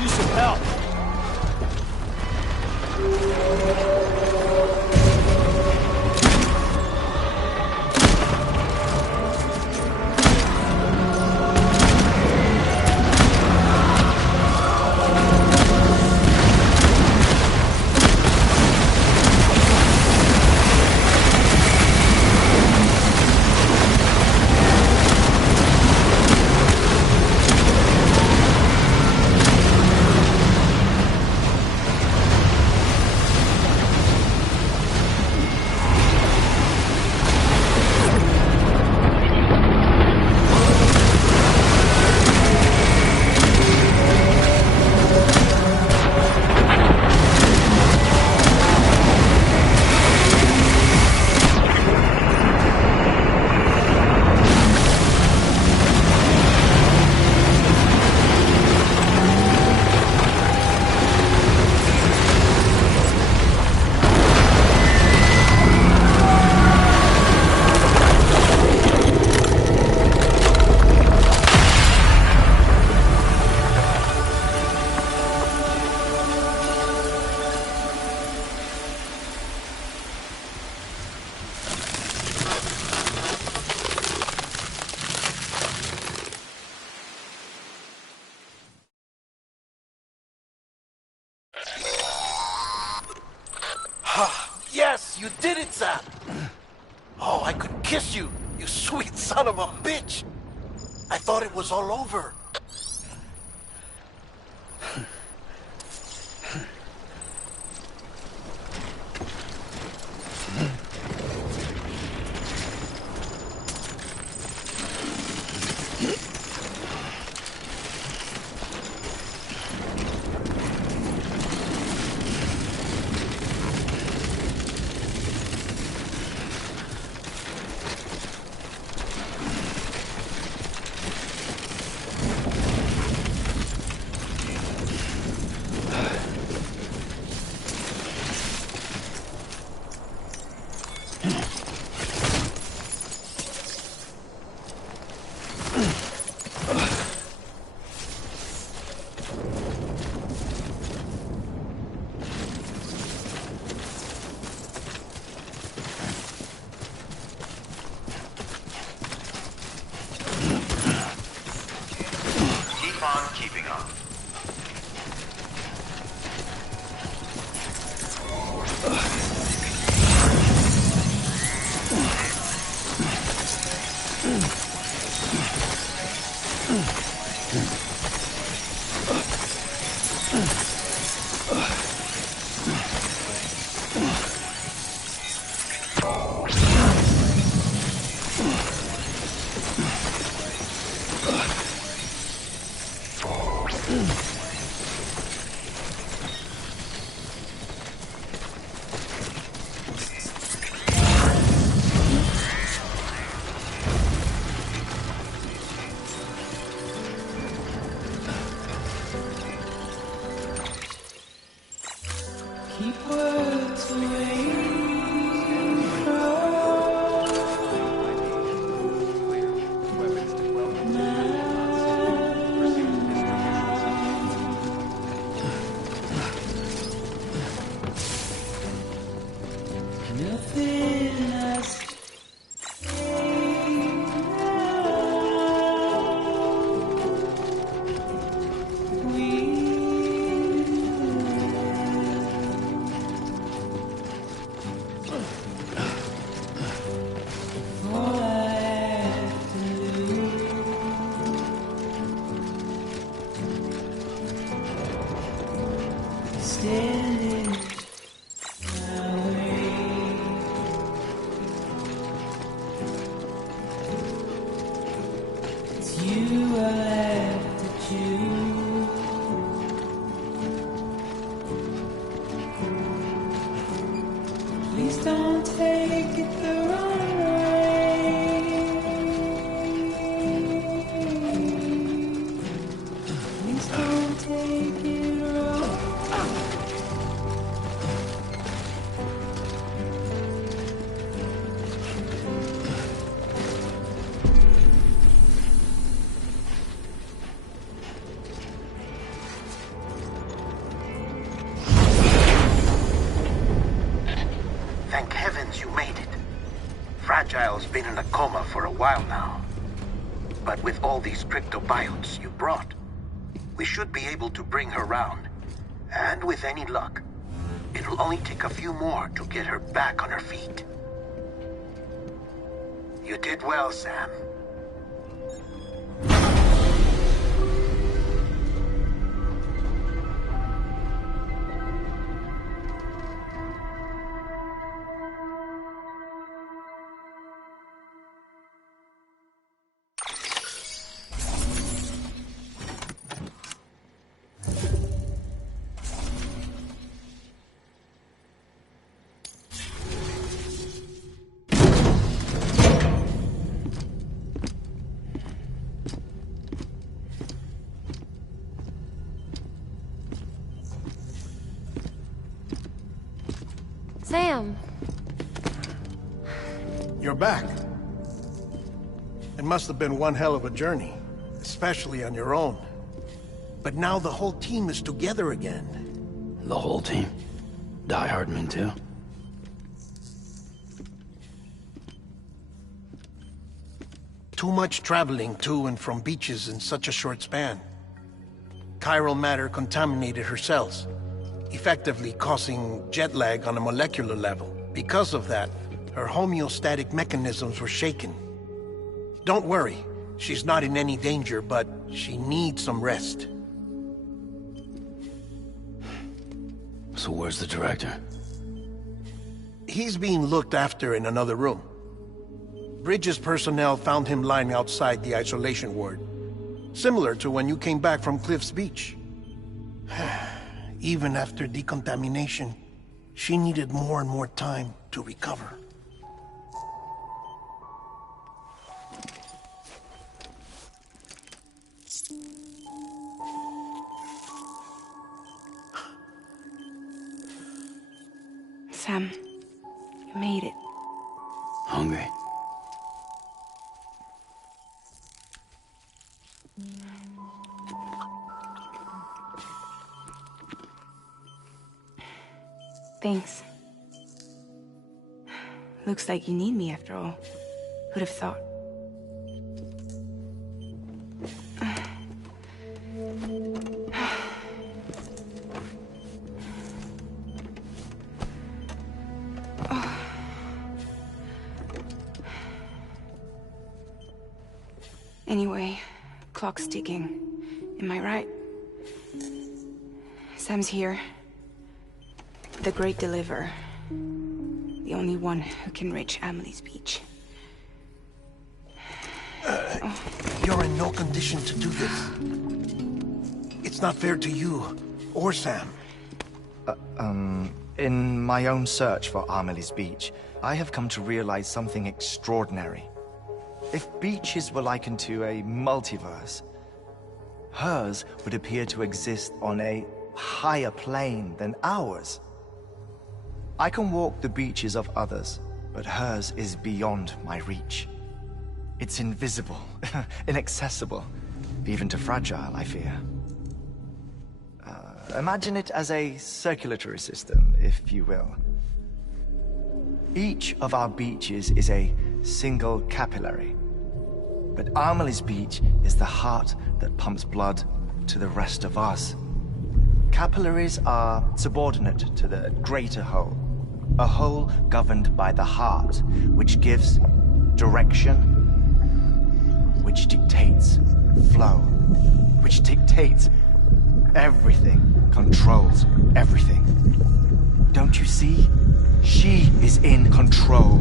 use some help. Yes, you did it, Zap! Oh, I could kiss you, you sweet son of a bitch! I thought it was all over. in a coma for a while now. But with all these cryptobiotes you brought, we should be able to bring her round. And with any luck, it'll only take a few more to get her back on her feet. You did well, Sam. Sam. You're back. It must have been one hell of a journey, especially on your own. But now the whole team is together again. The whole team? Die Hardman too? Too much traveling to and from beaches in such a short span. Chiral matter contaminated her cells, effectively causing jet lag on a molecular level. Because of that, her homeostatic mechanisms were shaken. Don't worry, she's not in any danger, but she needs some rest. So where's the director? He's being looked after in another room. Bridges personnel found him lying outside the isolation ward, similar to when you came back from Cliff's Beach. Even after decontamination, she needed more and more time to recover. Sam, you made it. Hungry? Thanks. Looks like you need me after all. Who'd have thought? Anyway, clock's ticking. Am I right? Sam's here. The Great Deliverer. The only one who can reach Amelie's Beach. You're in no condition to do this. It's not fair to you, or Sam. In my own search for Amelie's Beach, I have come to realize something extraordinary. If beaches were likened to a multiverse, hers would appear to exist on a higher plane than ours. I can walk the beaches of others, but hers is beyond my reach. It's invisible, inaccessible, even to fragile, I fear. Imagine it as a circulatory system, if you will. Each of our beaches is a single capillary, but Amelie's Beach is the heart that pumps blood to the rest of us. Capillaries are subordinate to the greater whole, a whole governed by the heart, which gives direction, which dictates flow, which dictates everything, controls everything. Don't you see? She is in control.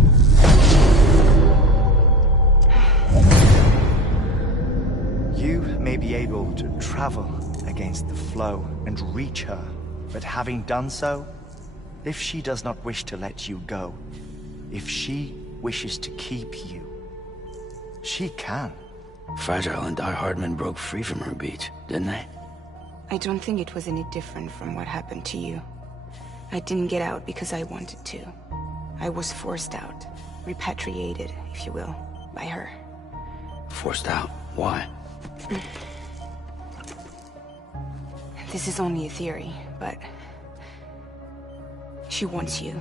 You may be able to travel against the flow and reach her, but having done so, if she does not wish to let you go, if she wishes to keep you, she can. Fragile and Die Hardman broke free from her beach, didn't they? I don't think it was any different from what happened to you. I didn't get out because I wanted to. I was forced out, repatriated, if you will, by her. Forced out? Why? This is only a theory, but she wants you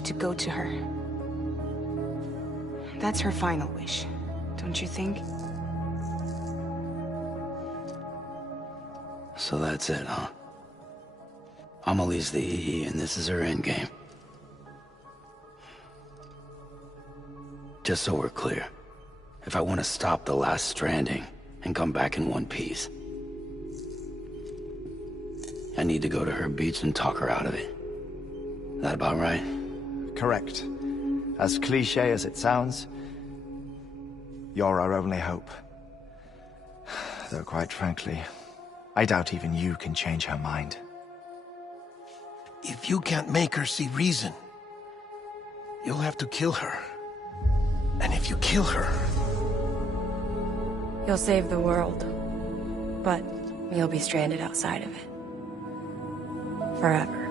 to go to her. That's her final wish, don't you think? So that's it, huh? Amelie's the EE, and this is her endgame. Just so we're clear, if I want to stop the last stranding and come back in one piece, I need to go to her beach and talk her out of it. That about right? Correct. As cliché as it sounds, you're our only hope. Though quite frankly, I doubt even you can change her mind. If you can't make her see reason, you'll have to kill her. And if you kill her... You'll save the world, but you'll be stranded outside of it. Forever.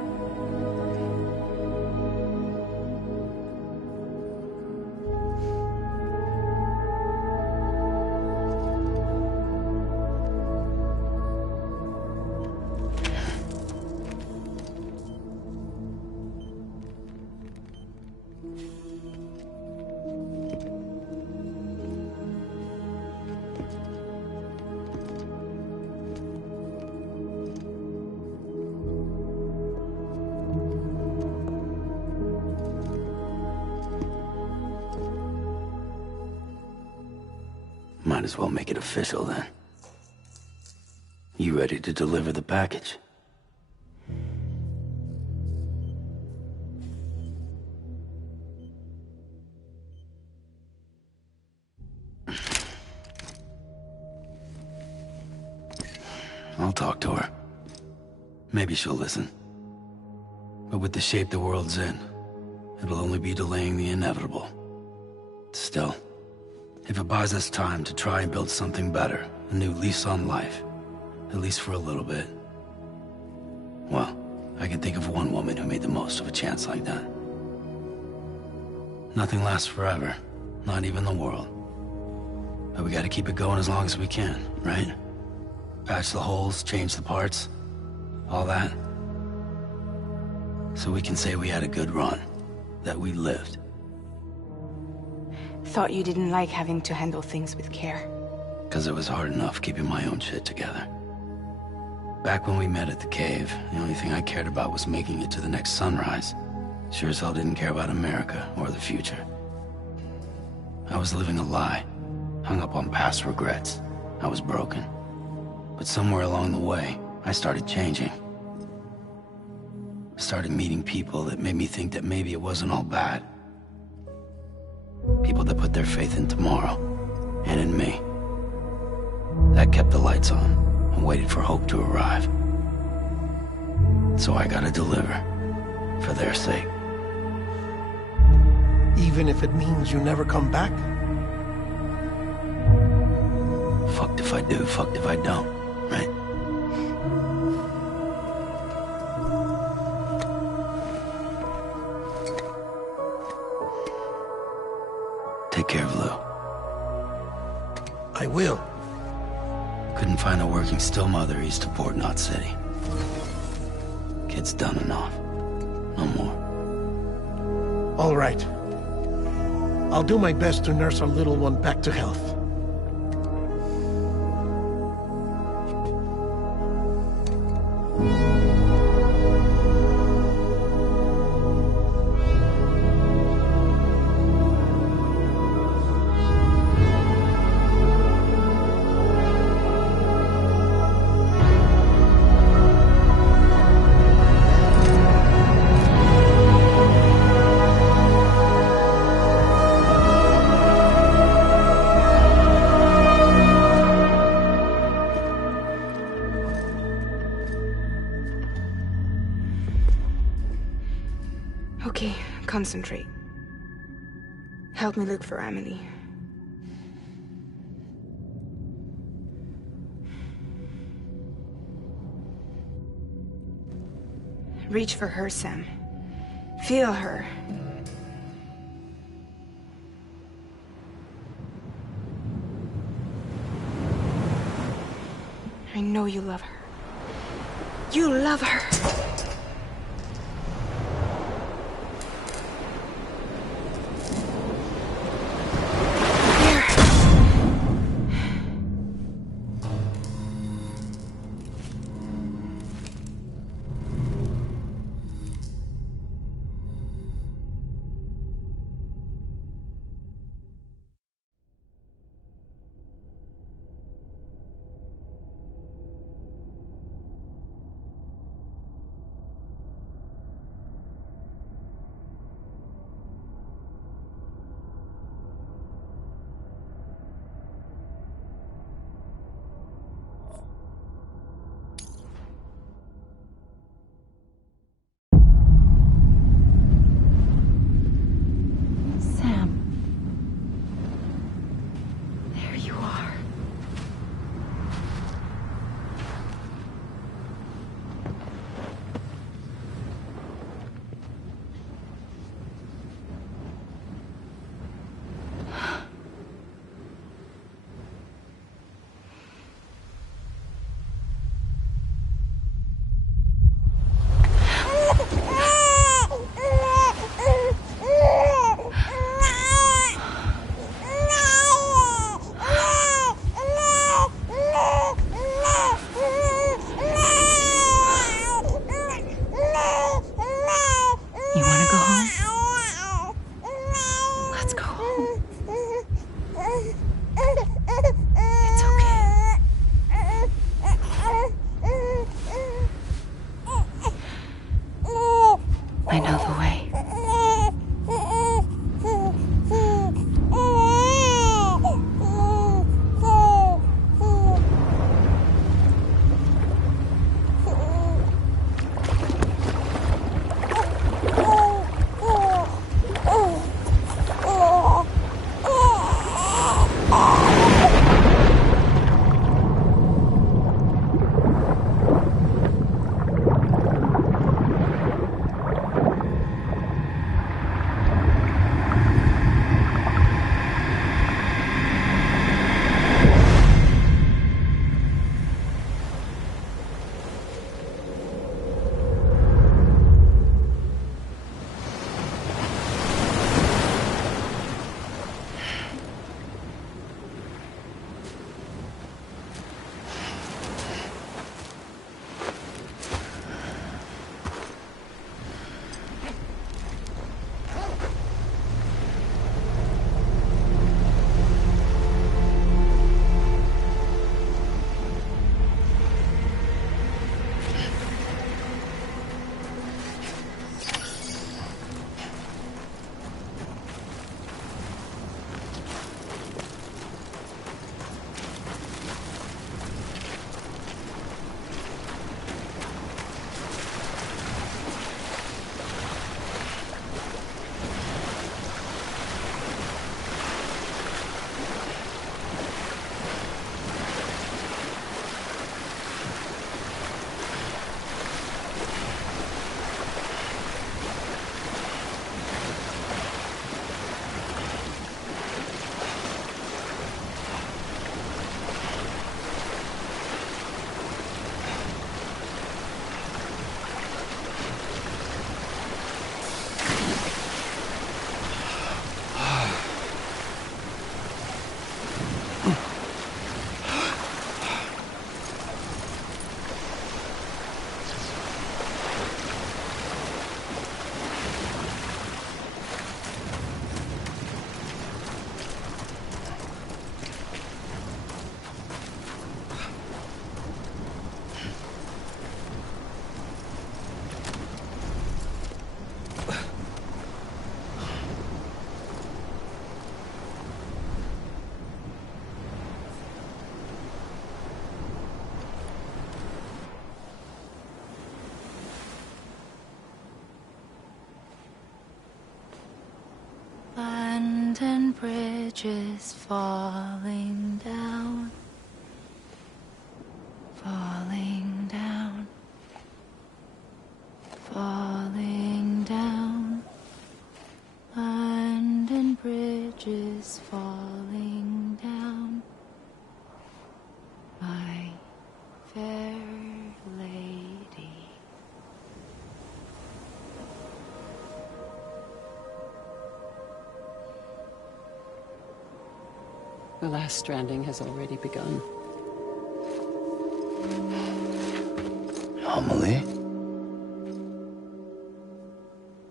Might as well make it official then. You ready to deliver the package? I'll talk to her. Maybe she'll listen. But with the shape the world's in, it'll only be delaying the inevitable. Still, if it buys us time to try and build something better, a new lease on life, at least for a little bit, well, I can think of one woman who made the most of a chance like that. Nothing lasts forever, not even the world. But we gotta keep it going as long as we can, right? Patch the holes, change the parts, all that. So we can say we had a good run, that we lived. Thought you didn't like having to handle things with care. 'Cause it was hard enough keeping my own shit together. Back when we met at the cave, the only thing I cared about was making it to the next sunrise. Sure as hell didn't care about America or the future. I was living a lie, hung up on past regrets. I was broken. But somewhere along the way, I started changing. Started meeting people that made me think that maybe it wasn't all bad. People that put their faith in tomorrow, and in me. That kept the lights on, and waited for hope to arrive. So I gotta deliver, for their sake. Even if it means you never come back? Fucked if I do, fucked if I don't, right? Take care of Lou. I will. Couldn't find a working still mother east of Port Knot City. Kid's done enough. No more. All right. I'll do my best to nurse our little one back to health. Okay, concentrate. Help me look for Amelie. Reach for her, Sam. Feel her. I know you love her. You love her! I know the way. And bridges falling down, falling down, falling down, and bridges falling down, my fair lady. The last stranding has already begun. Amelie?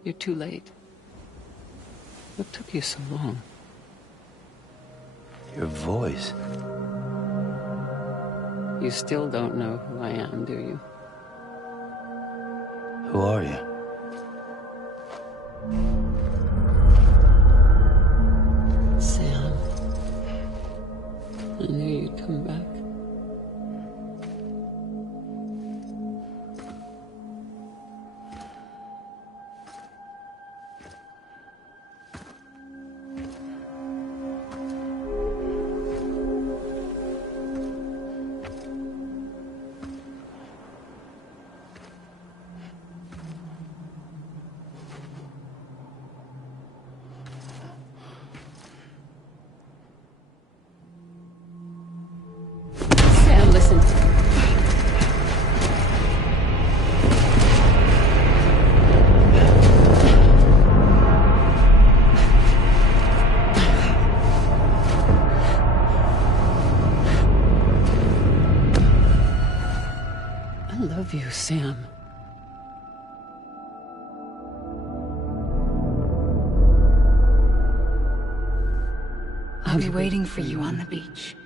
You're too late. What took you so long? Your voice. You still don't know who I am, do you? Who are you? Sam. I knew you'd come back. Listen. I love you, Sam. I'll be waiting for you on the beach.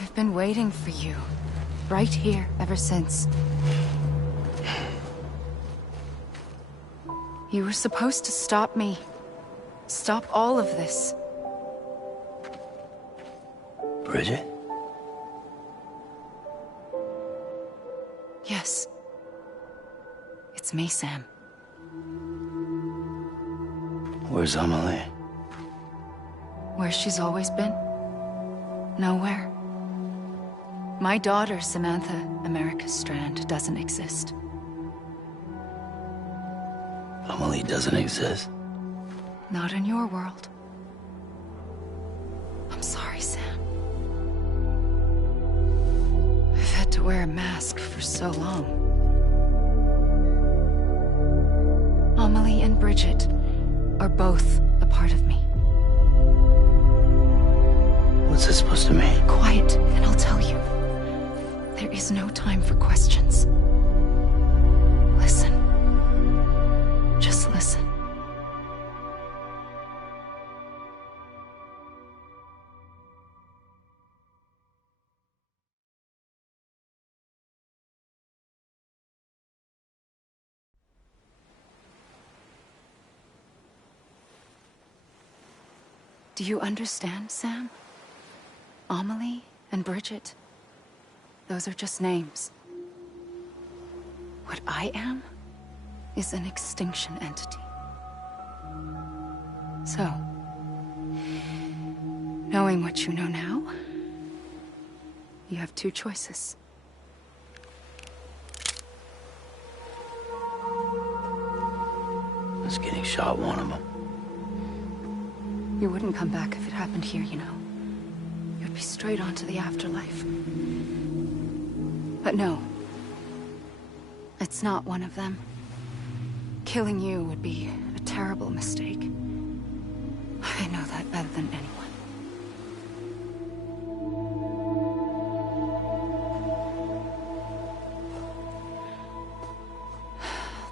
I've been waiting for you. right here ever since. You were supposed to stop me. Stop all of this. Bridget? Yes. It's me, Sam. Where's Amelie? Where she's always been. Nowhere. My daughter, Samantha America Strand, doesn't exist. Amelie doesn't exist? Not in your world. I'm sorry, Sam. I've had to wear a mask for so long. Amelie and Bridget are both a part of me. What's this supposed to mean? Quiet, and I'll tell you. There is no time for questions. Listen. Just listen. Do you understand, Sam? Amelie and Bridget, those are just names. What I am is an extinction entity. So, knowing what you know now, you have two choices. Is getting shot one of them? You wouldn't come back if it happened here, you know. You'd be straight on to the afterlife. But no. It's not one of them. Killing you would be a terrible mistake. I know that better than anyone.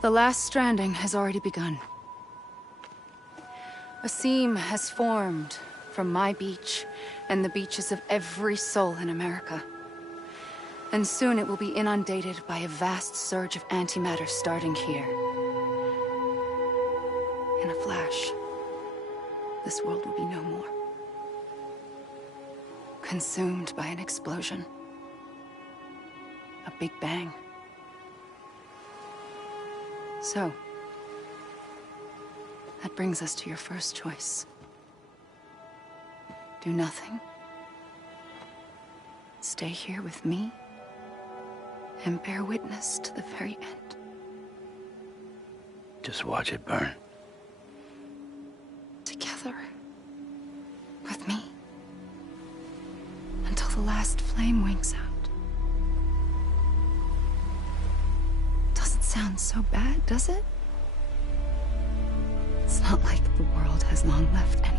The last stranding has already begun. A seam has formed from my beach and the beaches of every soul in America. And soon it will be inundated by a vast surge of antimatter starting here. In a flash, this world will be no more. Consumed by an explosion. A big bang. So, that brings us to your first choice. Do nothing. Stay here with me and bear witness to the very end. Just watch it burn. Together. With me. Until the last flame winks out. Doesn't sound so bad, does it? It's not like the world has long left anyway.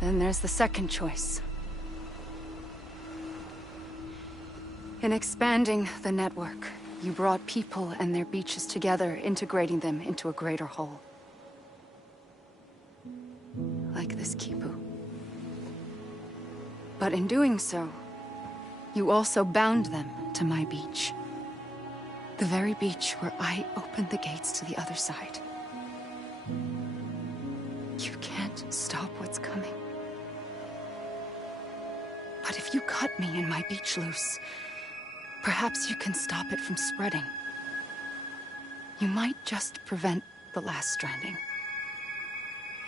Then there's the second choice. In expanding the network, you brought people and their beaches together, integrating them into a greater whole. Like this Kipu. But in doing so, you also bound them to my beach. The very beach where I opened the gates to the other side. You can't stop what's coming. But if you cut me and my beach loose, perhaps you can stop it from spreading. You might just prevent the last stranding.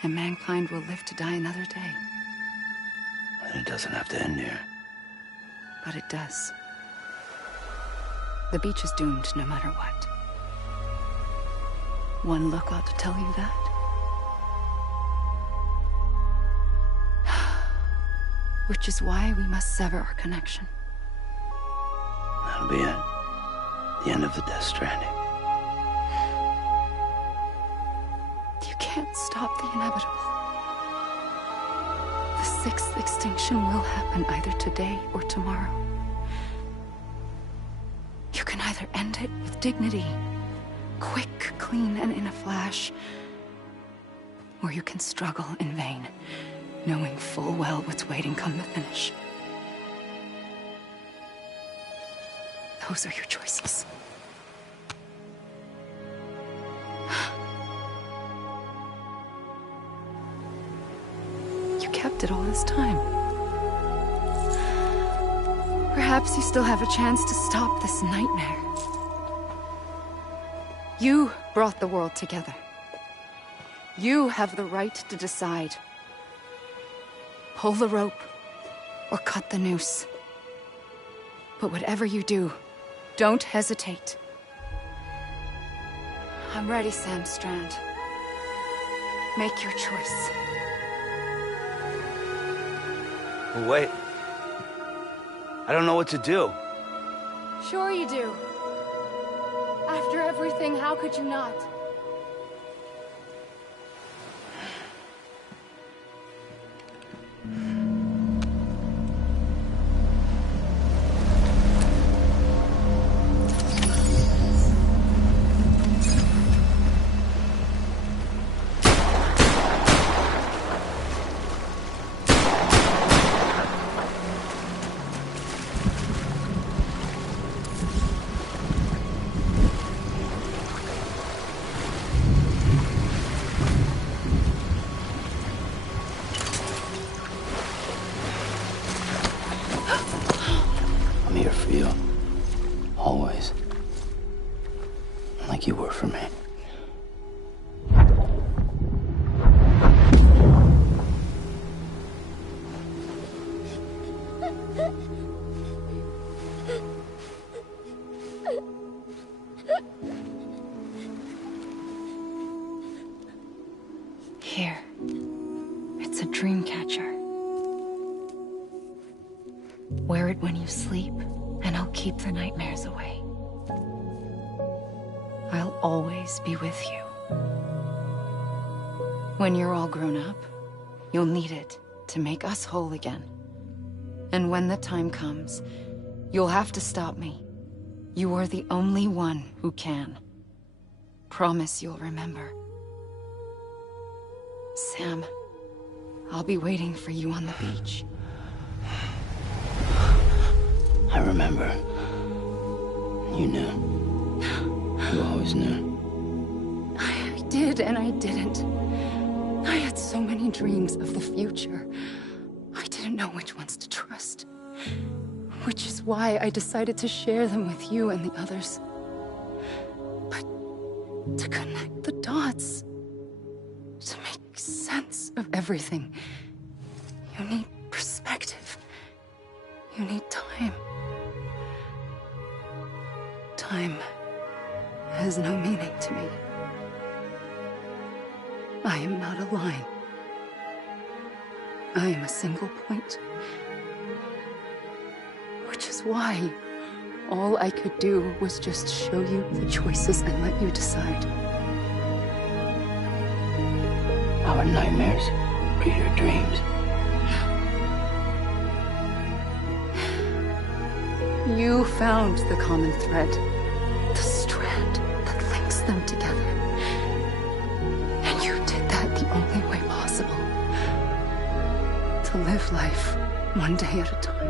And mankind will live to die another day. And it doesn't have to end here. But it does. The beach is doomed no matter what. One look ought to tell you that. Which is why we must sever our connection. That'll be it. The end of the Death Stranding. You can't stop the inevitable. The sixth extinction will happen either today or tomorrow. You can either end it with dignity, quick, clean, and in a flash, or you can struggle in vain, knowing full well what's waiting come the finish. Those are your choices. You kept it all this time. Perhaps you still have a chance to stop this nightmare. You brought the world together. You have the right to decide. Pull the rope, or cut the noose. But whatever you do, don't hesitate. I'm ready, Sam Strand. Make your choice. Wait. I don't know what to do. Sure you do. After everything, how could you not? I'm here for you. Always. Like you were for me. Here. It's a dream catcher. Wear it when you sleep, and I'll keep the nightmares away. I'll always be with you. When you're all grown up, you'll need it to make us whole again. And when the time comes, you'll have to stop me. You are the only one who can. Promise you'll remember. Sam, I'll be waiting for you on the beach. I remember. You knew. You always knew. I did and I didn't. I had so many dreams of the future. I didn't know which ones to trust. Which is why I decided to share them with you and the others. But to connect the dots, to make sense of everything, you need perspective. You need time. Time has no meaning to me. I am not a line. I am a single point. Which is why all I could do was just show you the choices and let you decide. Our nightmares are your dreams. You found the common thread, the strand that links them together. And you did that the only way possible. To live life one day at a time.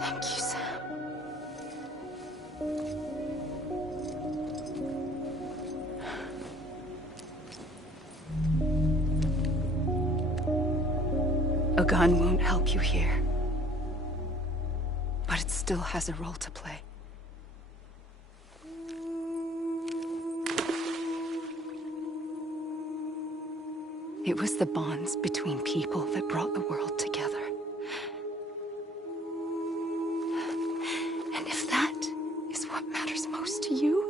Thank you, Sam. A gun won't help you here. But it still has a role to play. It was the bonds between people that brought the world together. And if that is what matters most to you,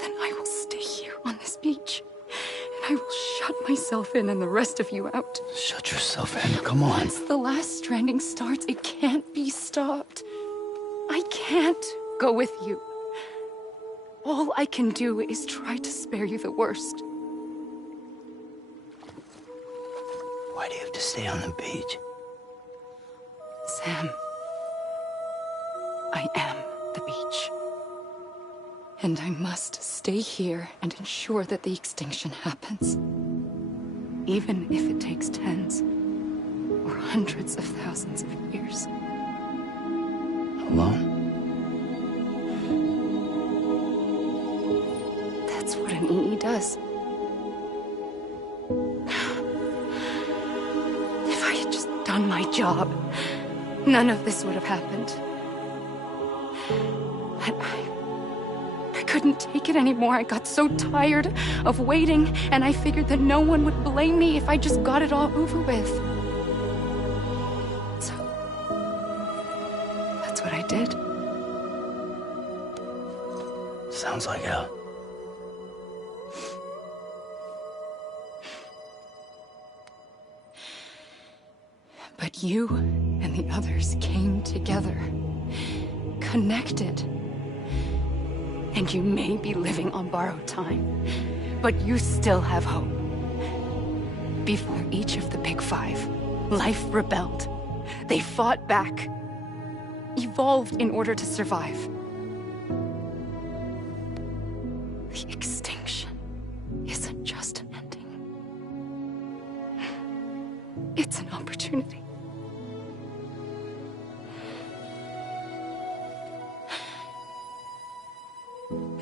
then I will stay here on this beach. And I will shut myself in and the rest of you out. Shut yourself in, come on. Once the last stranding starts, it can't be stopped. I can't go with you. All I can do is try to spare you the worst. Why do you have to stay on the beach? Sam, I am the beach. And I must stay here and ensure that the extinction happens. Even if it takes tens or hundreds of thousands of years. Alone? That's what an EE does. If I had just done my job, none of this would have happened. But I couldn't take it anymore. I got so tired of waiting, and I figured that no one would blame me if I just got it all over with. So, that's what I did. Sounds like hell. But you and the others came together, connected. And you may be living on borrowed time, but you still have hope. Before each of the Big Five, life rebelled. They fought back, evolved in order to survive. The extinction isn't just an ending. It's an opportunity.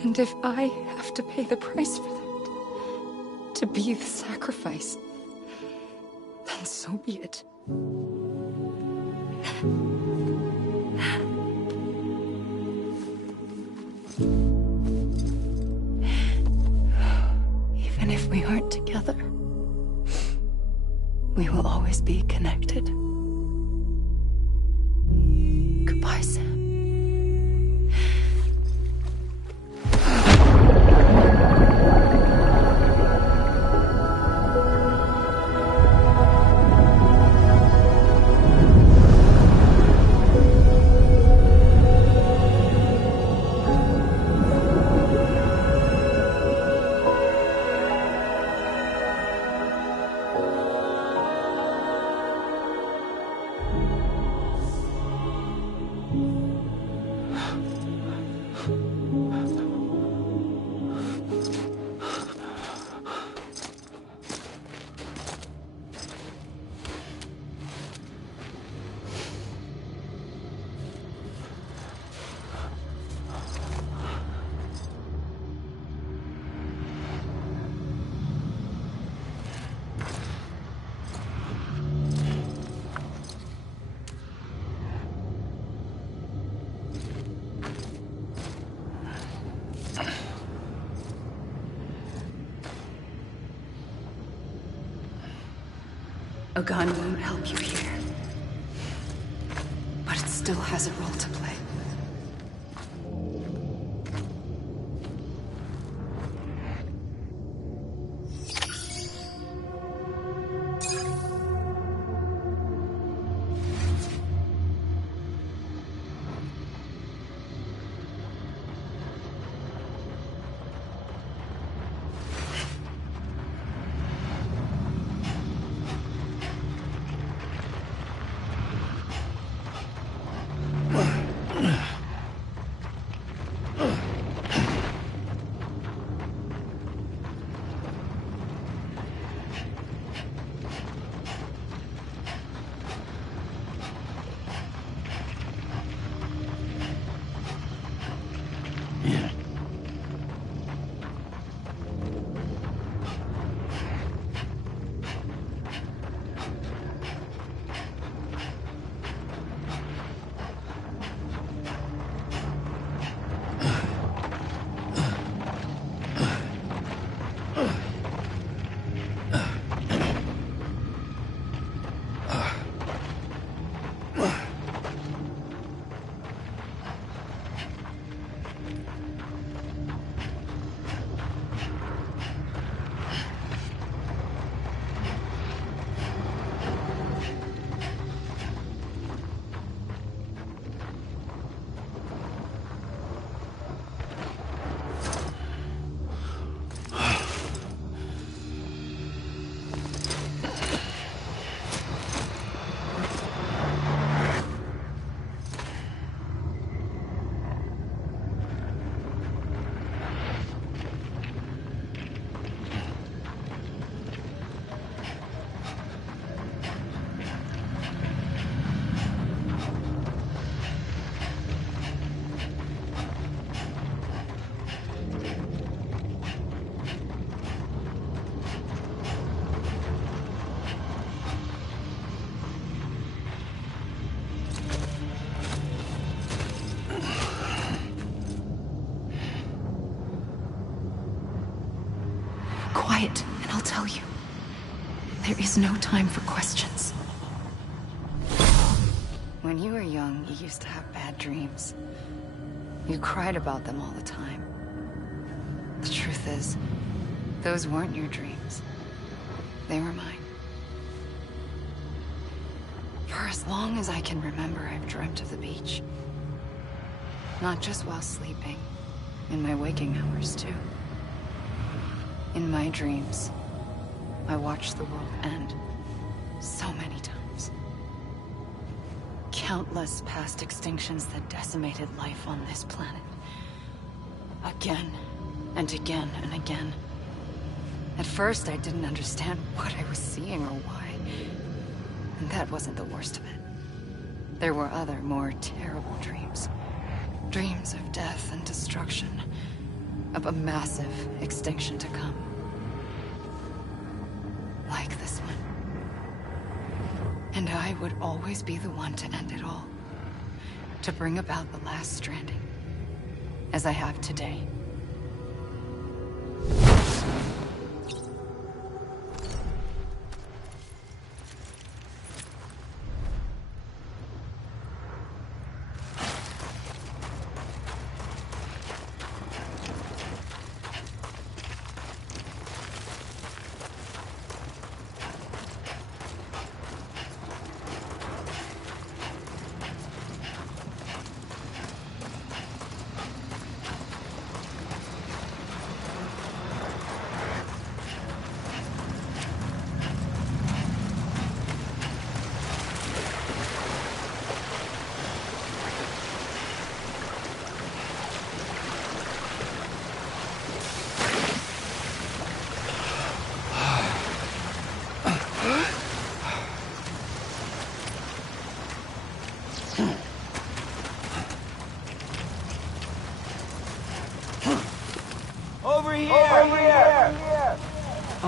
And if I have to pay the price for that, to be the sacrifice, then so be it. Even if we aren't together, we will always be connected. Goodbye, Sam. A gun won't help you here, but it still has a role to play. quiet, and I'll tell you. There is no time for questions. When you were young, you used to have bad dreams. You cried about them all the time. The truth is, those weren't your dreams. They were mine. For as long as I can remember, I've dreamt of the beach. Not just while sleeping, in my waking hours too. In my dreams, I watched the world end so many times. Countless past extinctions that decimated life on this planet. Again, and again, and again. At first, I didn't understand what I was seeing or why. And that wasn't the worst of it. There were other, more terrible dreams. Dreams of death and destruction. Of a massive extinction to come. Like this one. And I would always be the one to end it all. To bring about the last stranding. As I have today.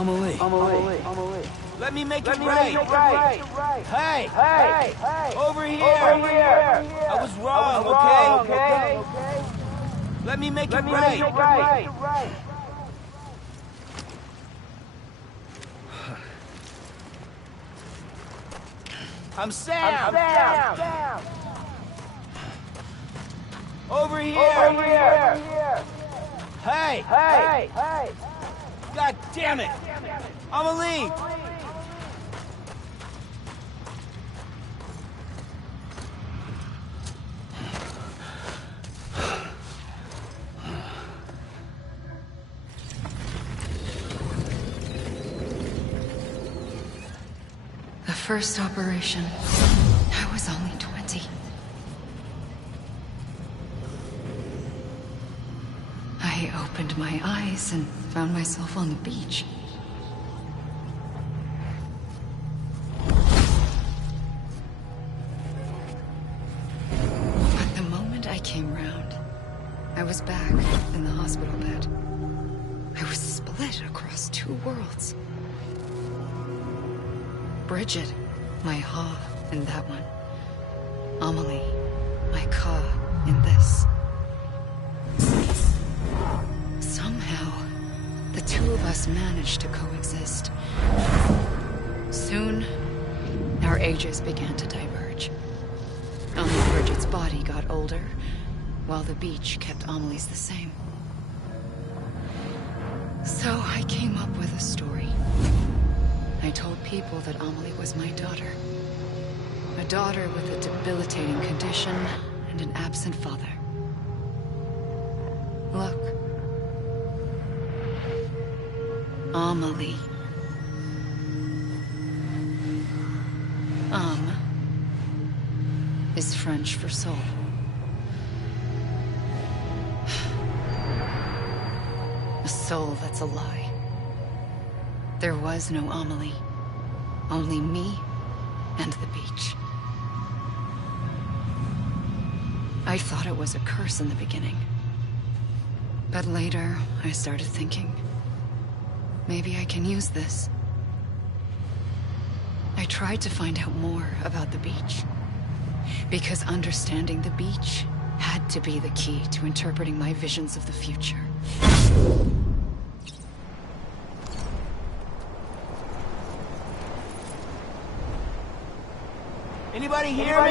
Amelie. Let me make it right. Hey! Over here! I was wrong, okay? Let me make it right. I'm Sam! Over here! Hey! God damn it! Amelie! The first operation, I was only 20. I opened my eyes and found myself on the beach. But the moment I came round, I was back in the hospital bed. I was split across two worlds. Bridget, my Ha in that one. Amelie, my Ka in this. Somehow, the two of us managed to coexist. Soon, our ages began to diverge. Only Bridget's body got older, while the beach kept Amelie's the same. So I came up with a story. I told people that Amelie was my daughter. A daughter with a debilitating condition and an absent father. Look. Amelie. Is French for soul. A soul that's a lie. There was no Amelie. Only me and the beach. I thought it was a curse in the beginning. But later, I started thinking, maybe I can use this. I tried to find out more about the beach. Because understanding the beach had to be the key to interpreting my visions of the future. Anybody hear me?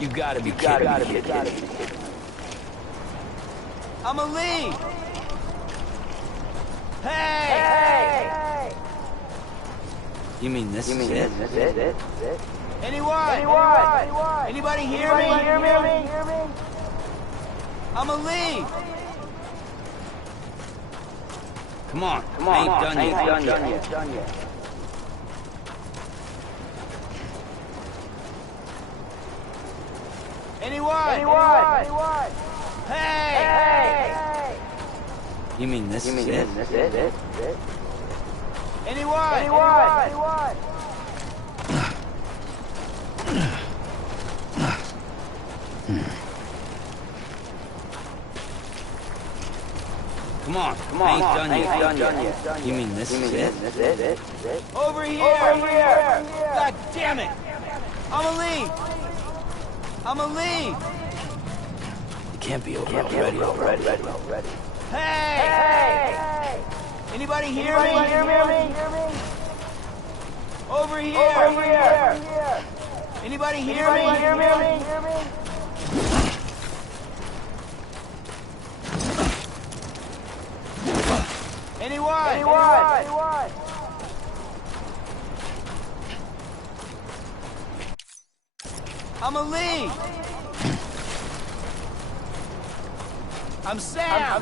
You gotta be kidding me. I'm a lead. Hey! You mean this is it? Anyone? Anybody hear me? I'm a lead. Come on, I ain't done yet. Anyone? Hey! You mean this is it? Anyone? Come on, I ain't done yet. You mean this is it? Over here! God damn it! I'm a lead. It can't be over already. Hey! Anybody hear me? Over here! Anybody hear me? Anyone? I'm a lead. I'm Sam.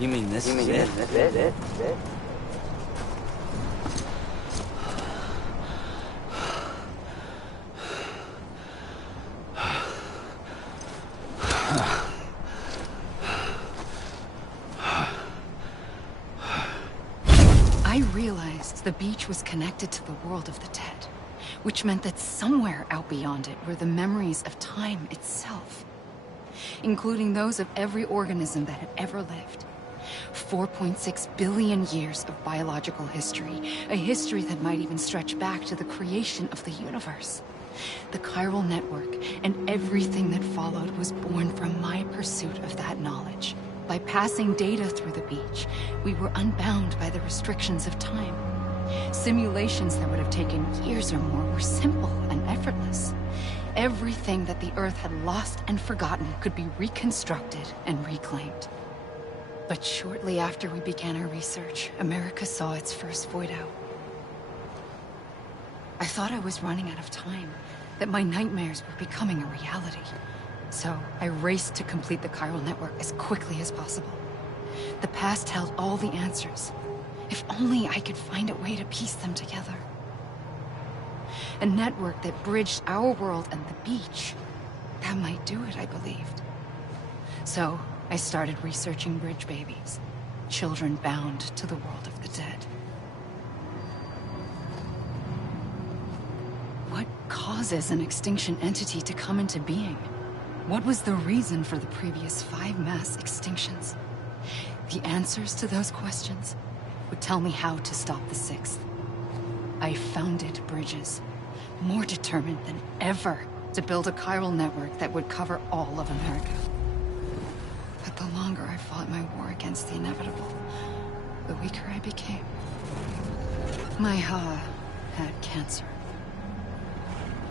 You mean this is it? I realized the beach was connected to the world of the dead, which meant that somewhere out beyond it were the memories of time itself, including those of every organism that had ever lived. 4.6 billion years of biological history, a history that might even stretch back to the creation of the universe. The chiral network and everything that followed was born from my pursuit of that knowledge. By passing data through the beach, we were unbound by the restrictions of time. Simulations that would have taken years or more were simple and effortless. Everything that the Earth had lost and forgotten could be reconstructed and reclaimed. But shortly after we began our research, America saw its first void out. I thought I was running out of time, that my nightmares were becoming a reality. So I raced to complete the chiral network as quickly as possible. The past held all the answers. If only I could find a way to piece them together. A network that bridged our world and the beach. That might do it, I believed. So I started researching bridge babies, children bound to the world of the dead. What causes an extinction entity to come into being? What was the reason for the previous 5 mass extinctions? The answers to those questions would tell me how to stop the 6th. I founded bridges, more determined than ever to build a chiral network that would cover all of America. But the longer I fought my war against the inevitable, the weaker I became. My Ha had cancer.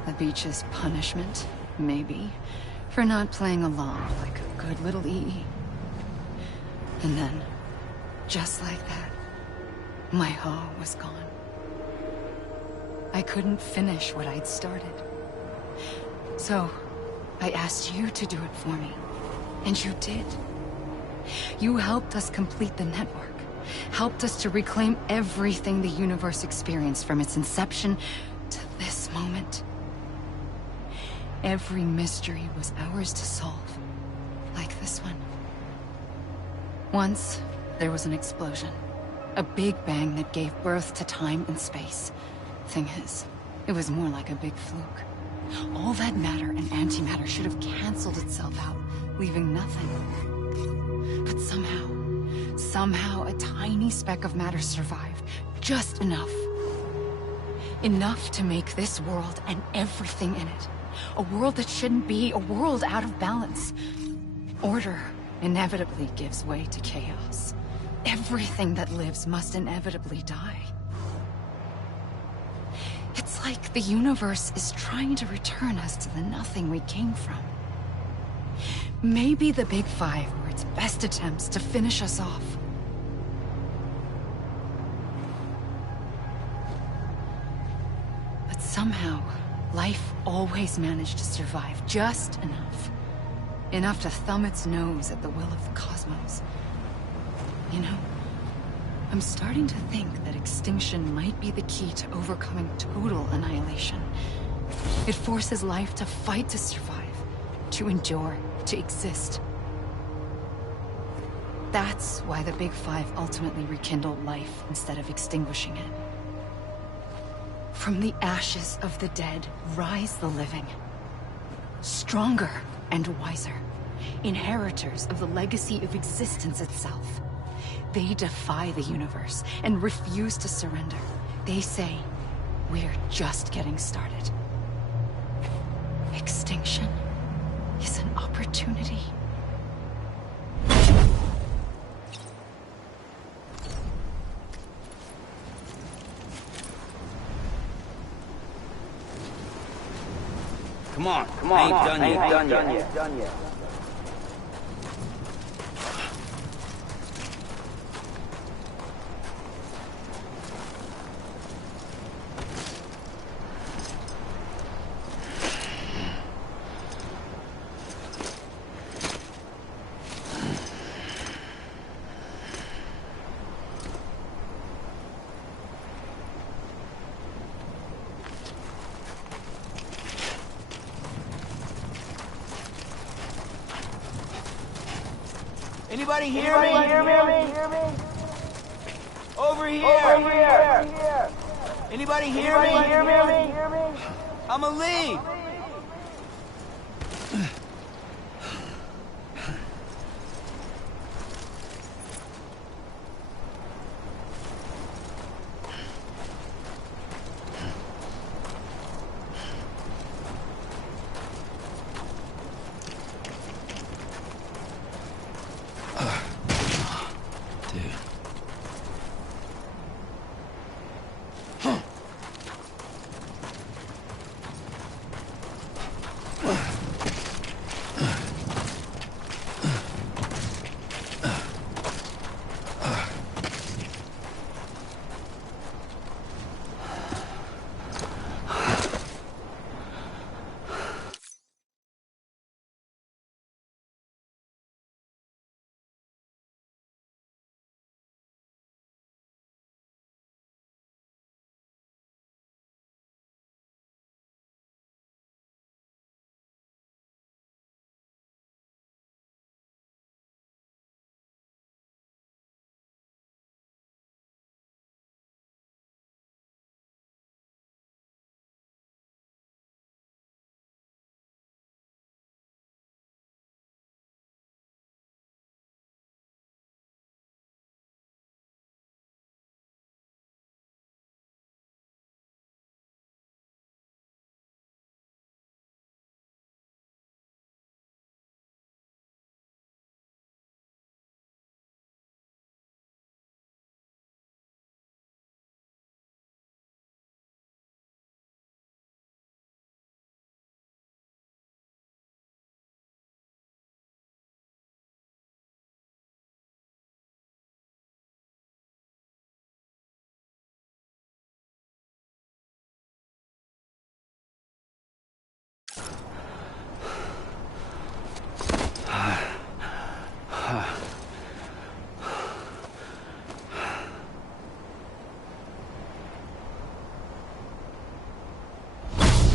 The beach's punishment, maybe, for not playing along like a good little EE. And then, just like that, my Ha was gone. I couldn't finish what I'd started. So, I asked you to do it for me. And you did. You helped us complete the network. Helped us to reclaim everything the universe experienced from its inception to this moment. Every mystery was ours to solve, like this one. Once, there was an explosion. A big bang that gave birth to time and space. Thing is, it was more like a big fluke. All that matter and antimatter should have canceled itself out, leaving nothing. But somehow a tiny speck of matter survived. Just enough. Enough to make this world and everything in it. A world that shouldn't be, a world out of balance. Order inevitably gives way to chaos. Everything that lives must inevitably die. It's like the universe is trying to return us to the nothing we came from. Maybe the Big Five were its best attempts to finish us off. But somehow, life always managed to survive just enough. Enough to thumb its nose at the will of the cosmos. You know, I'm starting to think that extinction might be the key to overcoming total annihilation. It forces life to fight to survive, to endure, to exist. That's why the Big Five ultimately rekindled life instead of extinguishing it. From the ashes of the dead rise the living. Stronger and wiser. Inheritors of the legacy of existence itself. They defy the universe and refuse to surrender. They say, we're just getting started. Extinction is an opportunity. Come on, I ain't done yet. Anybody hear me? Over here! Anybody hear me? I'ma leave!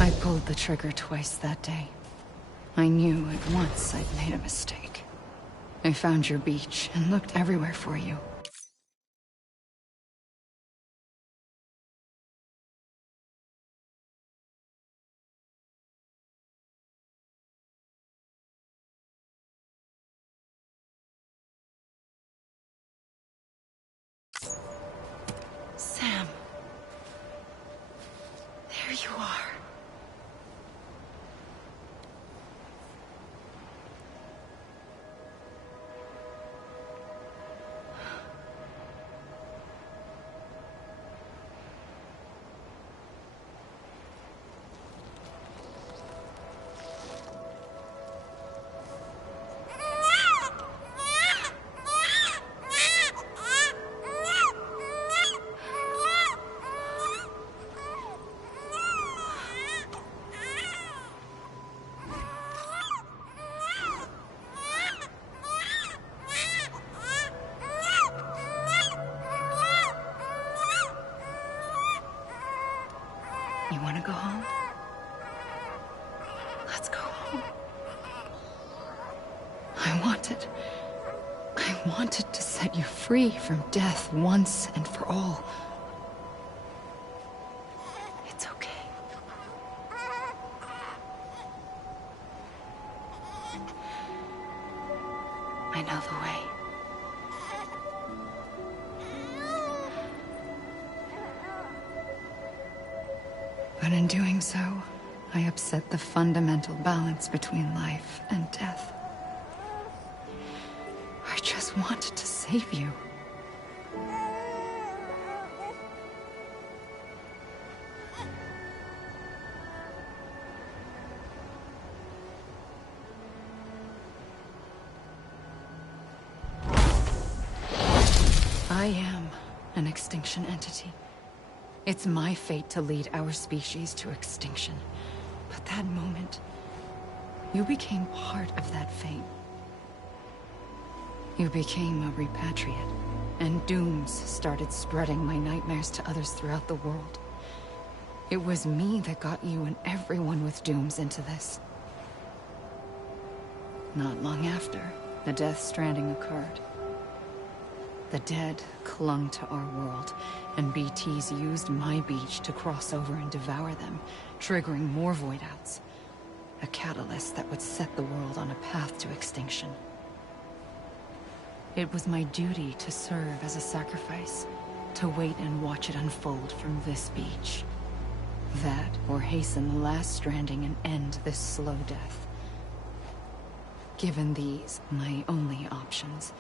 I pulled the trigger twice that day. I knew at once I'd made a mistake. I found your beach and looked everywhere for you. Sam. There you are. want to go home? Let's go home. I wanted to set you free from death once and for all. It's okay. I know the way. But in doing so, I upset the fundamental balance between life and death. I just wanted to save you. I am an extinction entity. It's my fate to lead our species to extinction. But that moment, you became part of that fate. You became a repatriate, and dooms started spreading my nightmares to others throughout the world. It was me that got you and everyone with dooms into this. Not long after, the Death Stranding occurred. The dead clung to our world, and BTs used my beach to cross over and devour them, triggering more void-outs. A catalyst that would set the world on a path to extinction. It was my duty to serve as a sacrifice, to wait and watch it unfold from this beach. That, or hasten the last stranding and end this slow death. Given these, my only options,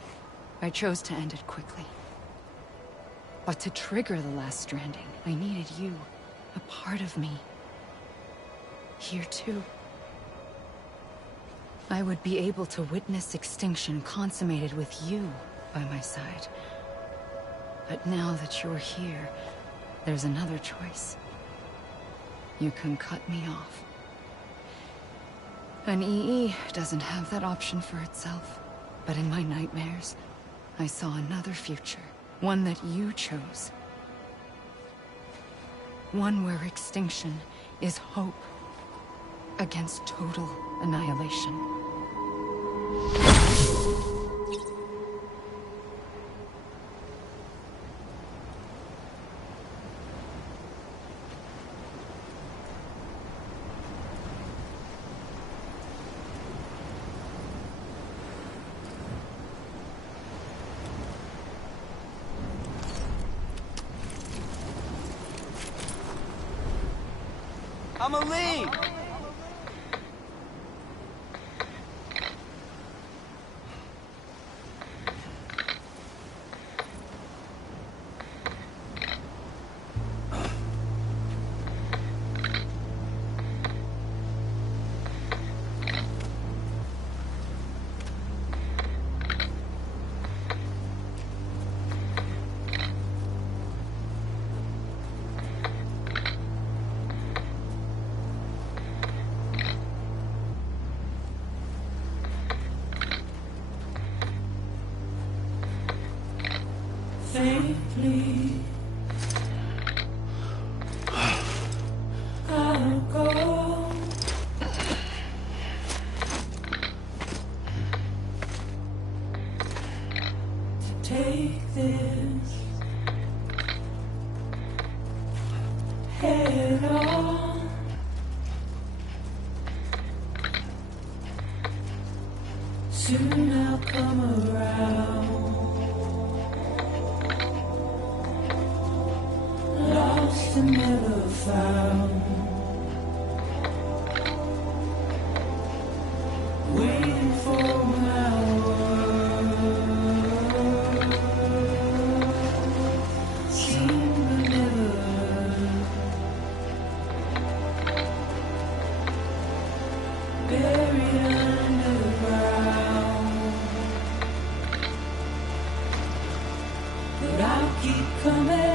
I chose to end it quickly. But to trigger the last stranding, I needed you, a part of me. Here too. I would be able to witness extinction consummated with you by my side. But now that you're here, there's another choice. You can cut me off. An EE doesn't have that option for itself. But in my nightmares, I saw another future. One that you chose. One where extinction is hope against total annihilation. I'm a lead! Safely, I'll go. To take this head on. Soon I'll come around. Lost and never found. Waiting for my word. Seen but never heard. Buried underground. But I'll keep coming.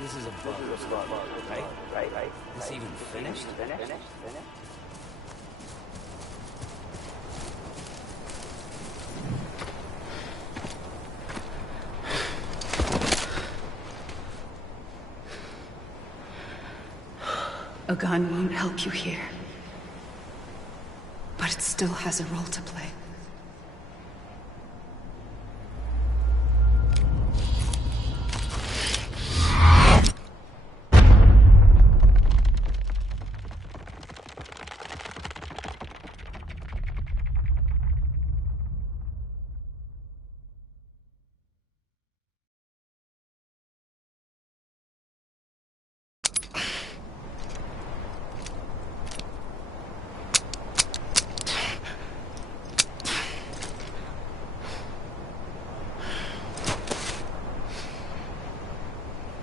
This is a bug, right? This even finished? A gun won't help you here. But it still has a role to play.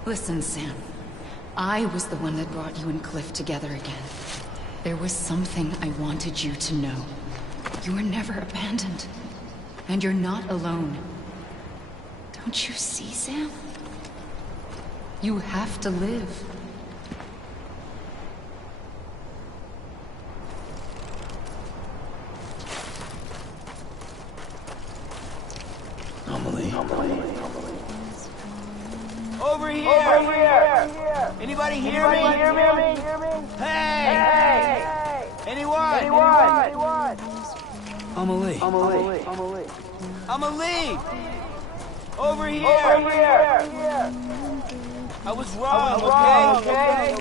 Listen, Sam. I was the one that brought you and Cliff together again. There was something I wanted you to know. You were never abandoned. And you're not alone. Don't you see, Sam? You have to live. Over here! Anybody hear me? Hey! Anyone? Amelie. Amelie! Over here! I was wrong, okay?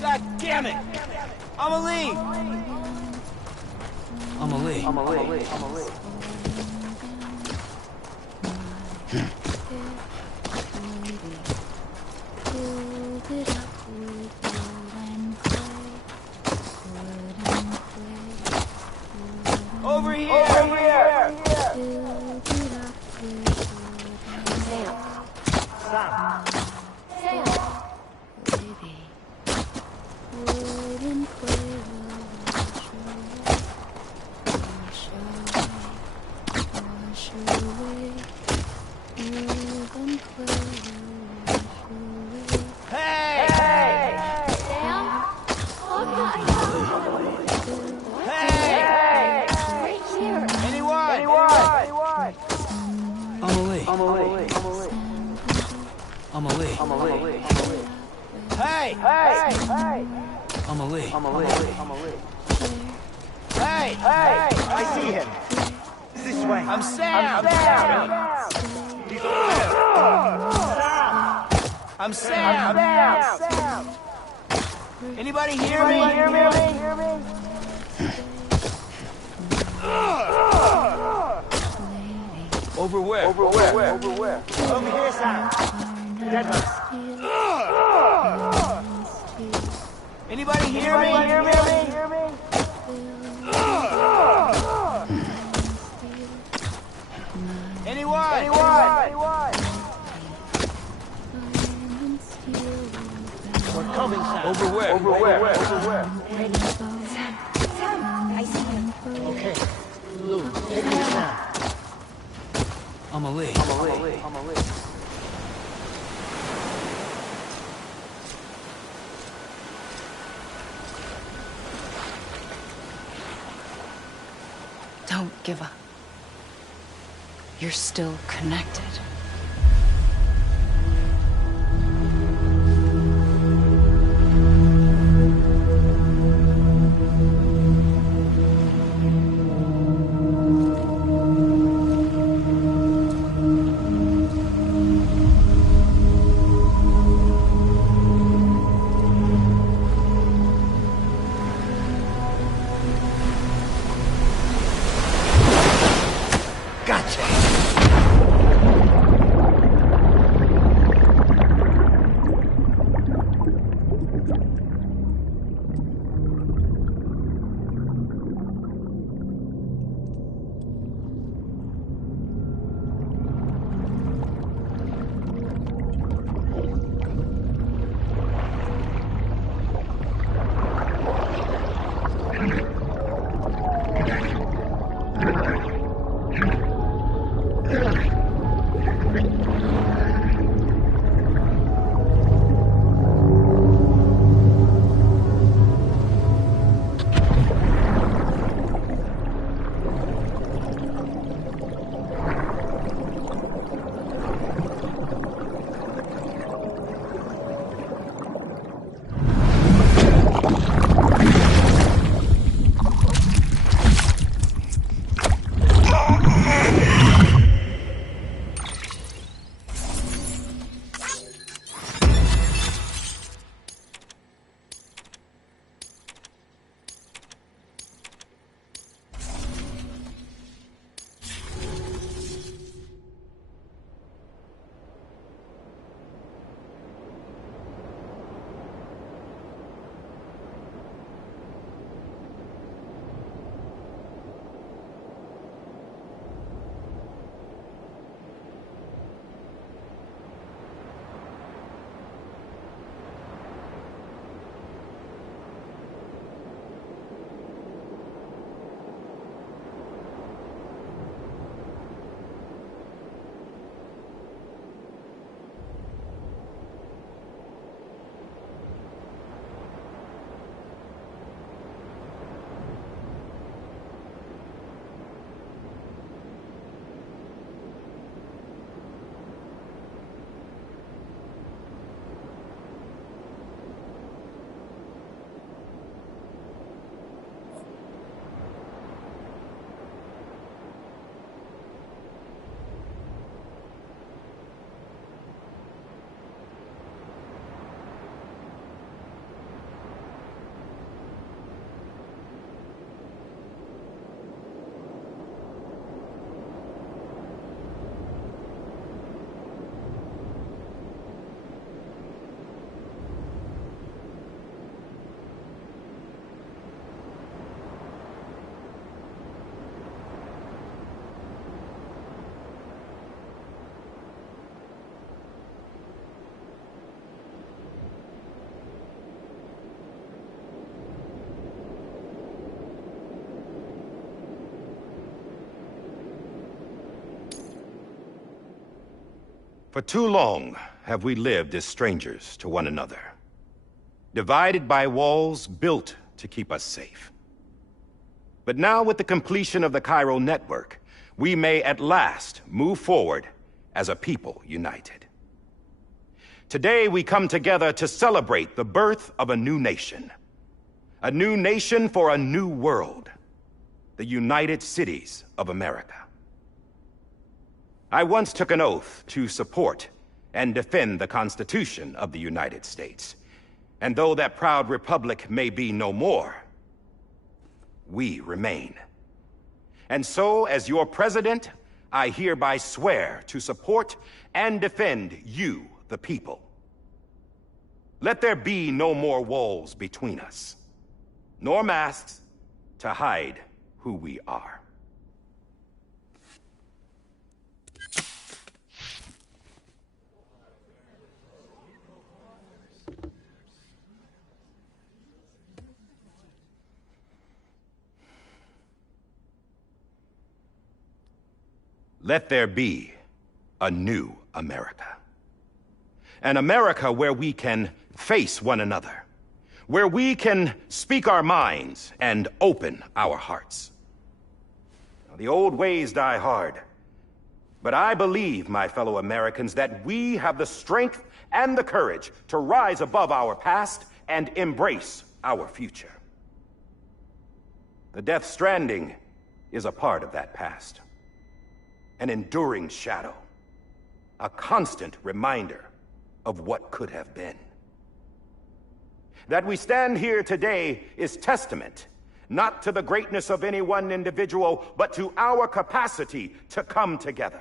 God damn it! Amelie! Over here! Stop. Hey! Hey! Hey! Amelie. Hey! Hey! I see him. This way. I'm Sam. He's over there. I'm Sam. Anybody hear me? Over where? Over here, Sam. Deadlift. Anybody hear me? Anyone? We're coming, Sam. Over where? Sam, I see him. Okay. Lou, take me down. Amelie. Don't give up. You're still connected. For too long have we lived as strangers to one another, divided by walls built to keep us safe. But now, with the completion of the chiral network, we may at last move forward as a people united. Today we come together to celebrate the birth of a new nation. A new nation for a new world. The United Cities of America. I once took an oath to support and defend the Constitution of the United States. And though that proud republic may be no more, we remain. And so, as your president, I hereby swear to support and defend you, the people. Let there be no more walls between us, nor masks to hide who we are. Let there be a new America. An America where we can face one another, where we can speak our minds and open our hearts. Now, the old ways die hard, but I believe, my fellow Americans, that we have the strength and the courage to rise above our past and embrace our future. The Death Stranding is a part of that past. An enduring shadow, a constant reminder of what could have been. That we stand here today is testament, not to the greatness of any one individual, but to our capacity to come together,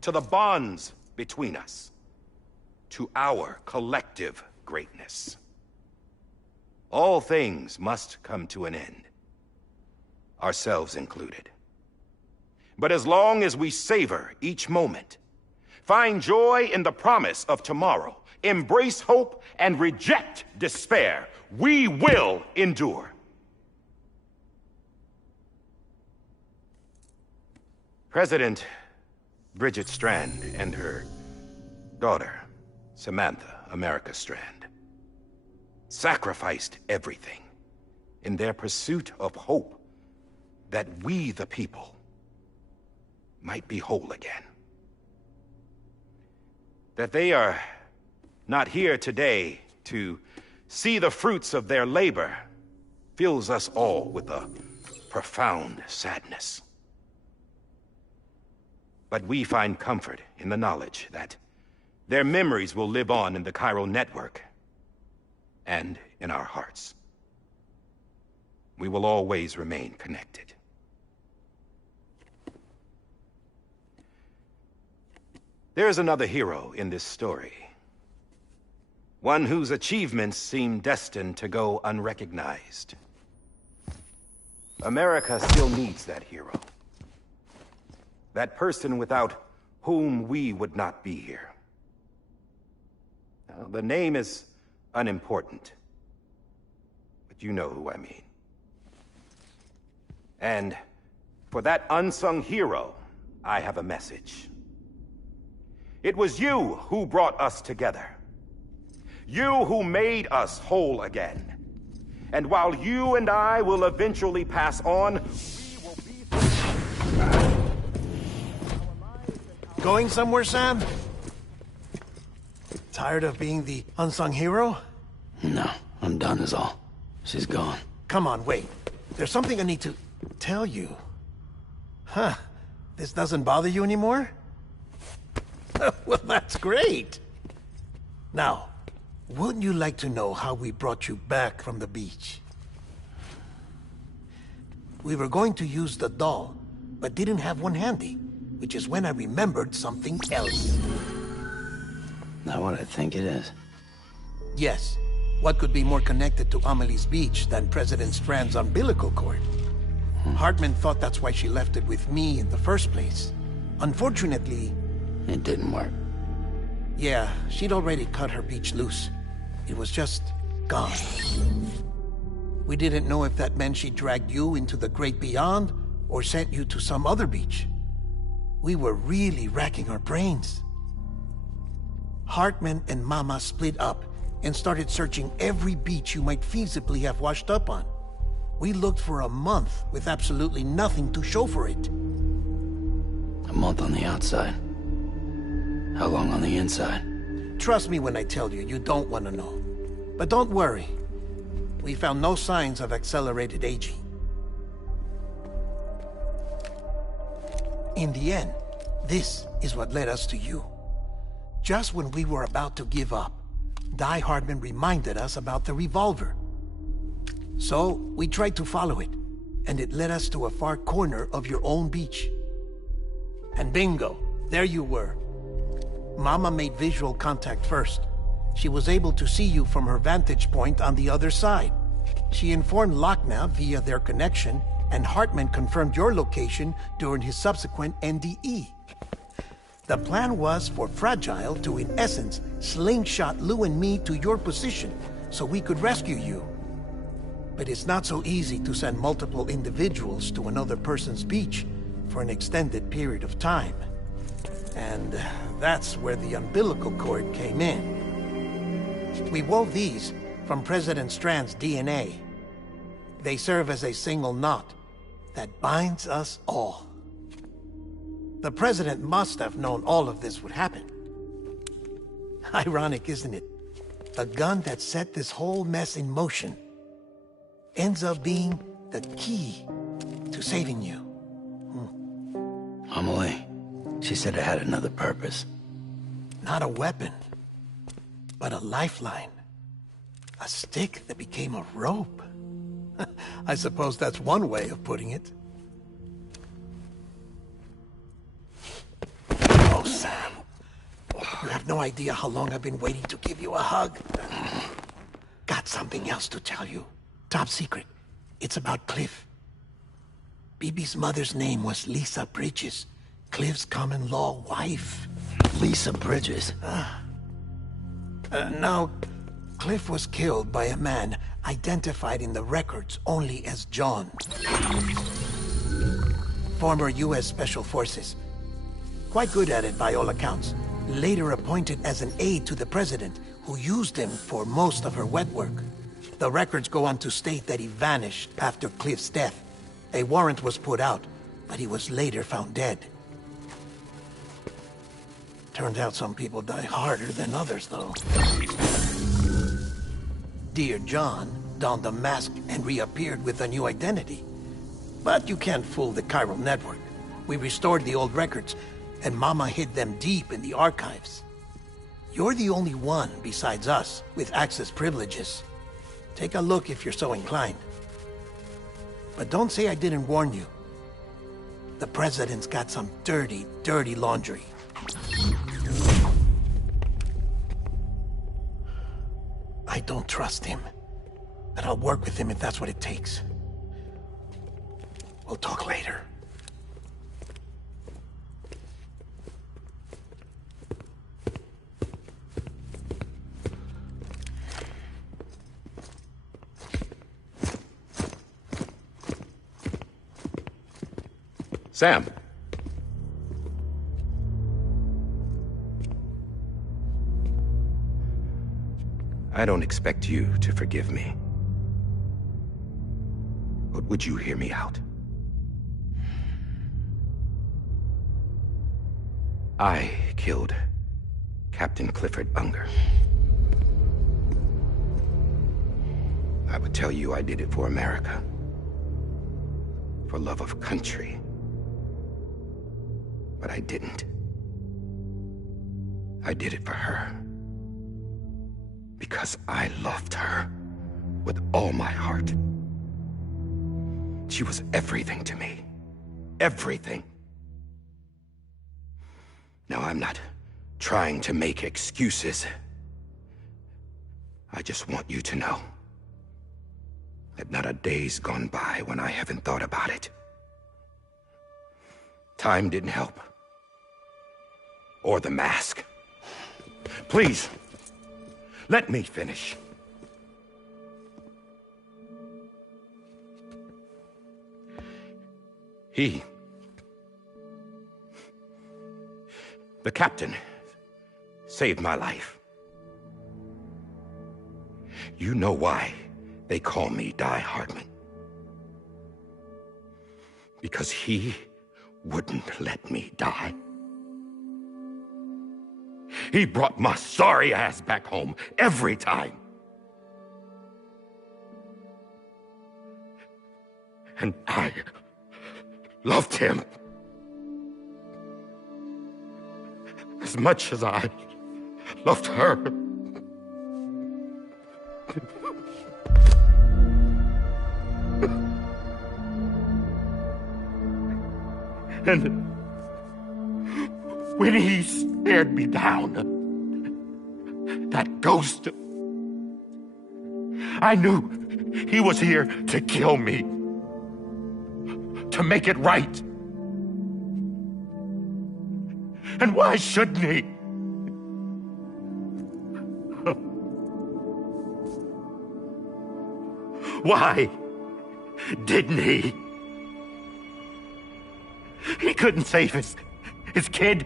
to the bonds between us, to our collective greatness. All things must come to an end, ourselves included. But as long as we savor each moment, find joy in the promise of tomorrow, embrace hope, and reject despair, we will endure. President Bridget Strand and her daughter, Samantha America Strand, sacrificed everything in their pursuit of hope that we, the people, might be whole again. That they are not here today to see the fruits of their labor fills us all with a profound sadness. But we find comfort in the knowledge that their memories will live on in the chiral network and in our hearts. We will always remain connected. There is another hero in this story. One whose achievements seem destined to go unrecognized. America still needs that hero. That person without whom we would not be here. Now, the name is unimportant, but you know who I mean. And for that unsung hero, I have a message. It was you who brought us together. You who made us whole again. And while you and I will eventually pass on, we will be... Going somewhere, Sam? Tired of being the unsung hero? No, I'm done is all. She's gone. Come on, wait. There's something I need to tell you. Huh. This doesn't bother you anymore? Well, that's great. Now, wouldn't you like to know how we brought you back from the beach? We were going to use the doll, but didn't have one handy, which is when I remembered something else. Not what I think it is. Yes. What could be more connected to Amelie's beach than President Strand's umbilical cord? Hartman thought that's why she left it with me in the first place. Unfortunately... It didn't work. Yeah, she'd already cut her beach loose. It was just gone. We didn't know if that meant she dragged you into the great beyond or sent you to some other beach. We were really racking our brains. Hartman and Mama split up and started searching every beach you might feasibly have washed up on. We looked for a month with absolutely nothing to show for it. A month on the outside. How long on the inside? Trust me when I tell you, you don't want to know. But don't worry. We found no signs of accelerated aging. In the end, this is what led us to you. Just when we were about to give up, Die Hardman reminded us about the revolver. So, we tried to follow it, and it led us to a far corner of your own beach. And bingo, there you were. Mama made visual contact first. She was able to see you from her vantage point on the other side. She informed Lochner via their connection, and Hartman confirmed your location during his subsequent NDE. The plan was for Fragile to, in essence, slingshot Lou and me to your position so we could rescue you. But it's not so easy to send multiple individuals to another person's beach for an extended period of time. And that's where the umbilical cord came in. We wove these from President Strand's DNA. They serve as a single knot that binds us all. The President must have known all of this would happen. Ironic, isn't it? The gun that set this whole mess in motion ends up being the key to saving you. Amelie, she said it had another purpose. Not a weapon, but a lifeline. A stick that became a rope. I suppose that's one way of putting it. Oh, Sam. You have no idea how long I've been waiting to give you a hug. Got something else to tell you. Top secret. It's about Cliff. Bibi's mother's name was Lisa Bridges, Cliff's common-law wife. Lisa Bridges? Now, Cliff was killed by a man identified in the records only as John. Former U.S. Special Forces. Quite good at it by all accounts. Later appointed as an aide to the President, who used him for most of her wet work. The records go on to state that he vanished after Cliff's death. A warrant was put out, but he was later found dead. Turns out some people die harder than others, though. Dear John donned a mask and reappeared with a new identity. But you can't fool the chiral network. We restored the old records, and Mama hid them deep in the archives. You're the only one, besides us, with access privileges. Take a look if you're so inclined. But don't say I didn't warn you. The President's got some dirty, dirty laundry. I don't trust him, but I'll work with him if that's what it takes. We'll talk later. Sam. I don't expect you to forgive me. But would you hear me out? I killed Captain Clifford Unger. I would tell you I did it for America. For love of country. But I didn't. I did it for her. Because I loved her with all my heart. She was everything to me. Everything. Now, I'm not trying to make excuses. I just want you to know that not a day's gone by when I haven't thought about it. Time didn't help. Or the mask. Please, let me finish. The captain, saved my life. You know why they call me Die Hardman. Because he wouldn't let me die. He brought my sorry ass back home every time. And I loved him as much as I loved her. And when he stared me down, that ghost, I knew he was here to kill me, to make it right. And why shouldn't he? Why didn't he? He couldn't save his kid,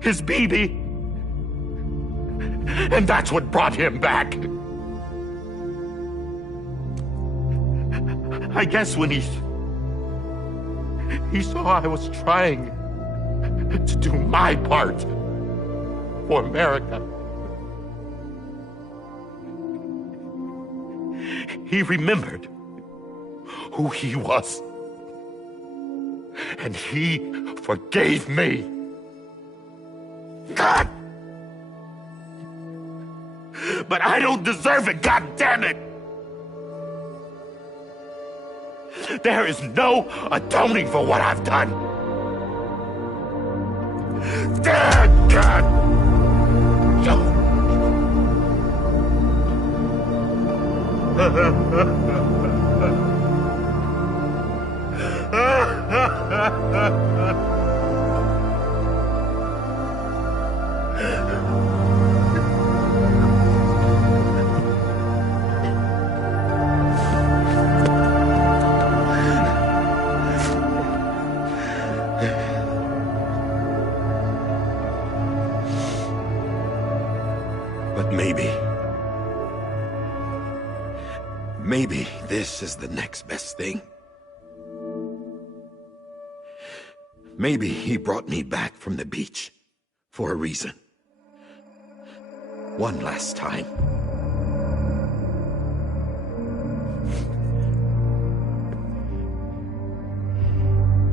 his baby. And that's what brought him back. I guess when he saw I was trying to do my part for America, he remembered who he was. And he forgave me. God! But I don't deserve it, God damn it! There is no atoning for what I've done. Damn God! But maybe this is the next best thing. Maybe he brought me back from the beach for a reason. One last time.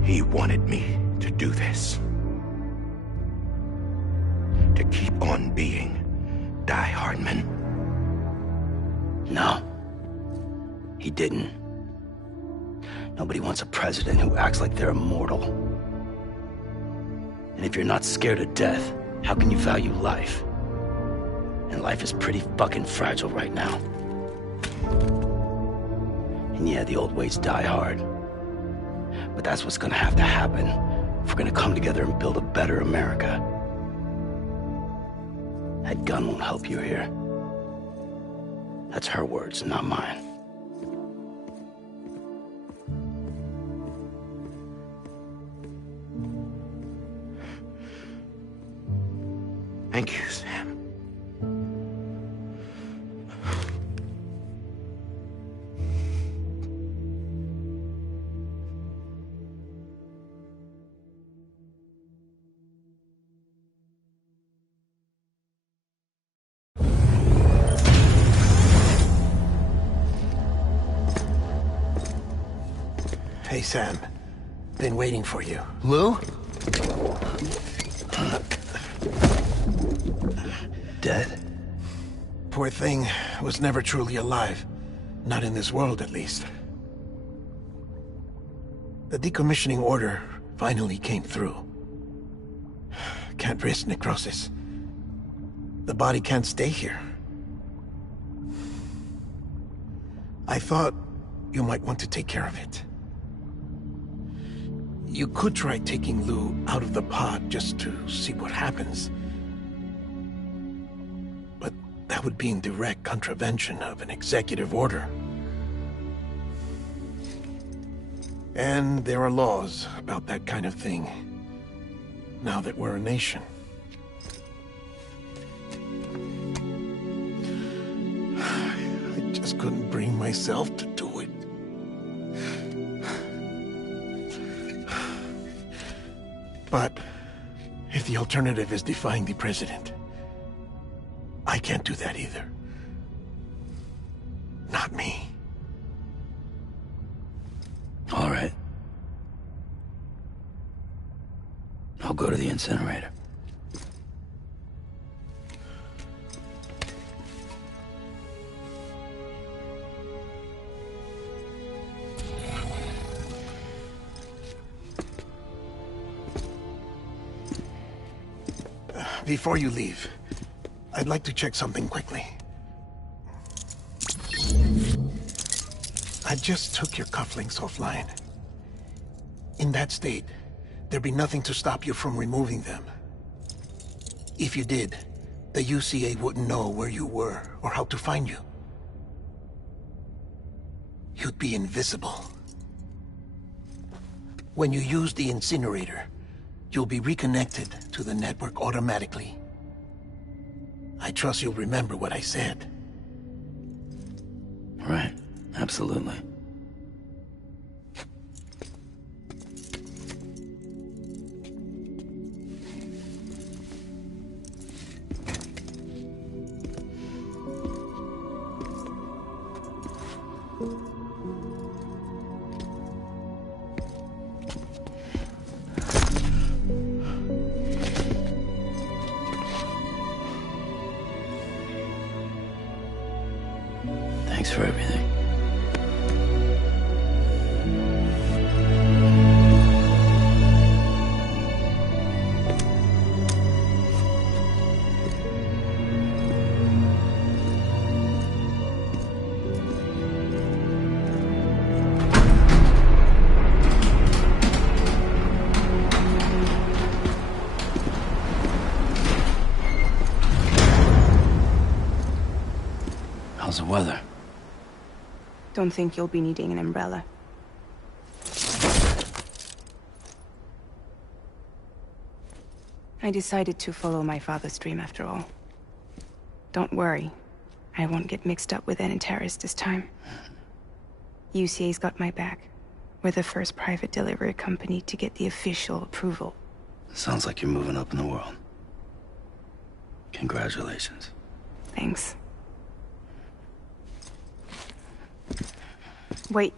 He wanted me to do this. To keep on being Die Hardman. No. He didn't. Nobody wants a president who acts like they're immortal. And if you're not scared of death, how can you value life? And life is pretty fucking fragile right now. And yeah, the old ways die hard. But that's what's gonna have to happen if we're gonna come together and build a better America. That gun won't help you here. That's her words, not mine. Thank you, Sam. Hey, Sam. Been waiting for you. Lou? Dead? Poor thing was never truly alive. Not in this world, at least. The decommissioning order finally came through. Can't risk necrosis. The body can't stay here. I thought you might want to take care of it. You could try taking Lou out of the pod just to see what happens. But that would be in direct contravention of an executive order. And there are laws about that kind of thing, now that we're a nation. I just couldn't bring myself to do it. But if if the alternative is defying the president, I can't do that either. Not me. All right. I'll go to the incinerator. Before you leave, I'd like to check something quickly. I just took your cufflinks offline. In that state, there'd be nothing to stop you from removing them. If you did, the UCA wouldn't know where you were or how to find you. You'd be invisible. When you use the incinerator, you'll be reconnected to the network automatically. I trust you'll remember what I said. Right, absolutely. Thanks for everything. How's the weather? Don't think you'll be needing an umbrella. I decided to follow my father's dream after all. Don't worry. I won't get mixed up with any terrorists this time. UCA's got my back. We're the first private delivery company to get the official approval. Sounds like you're moving up in the world. Congratulations. Thanks. Wait.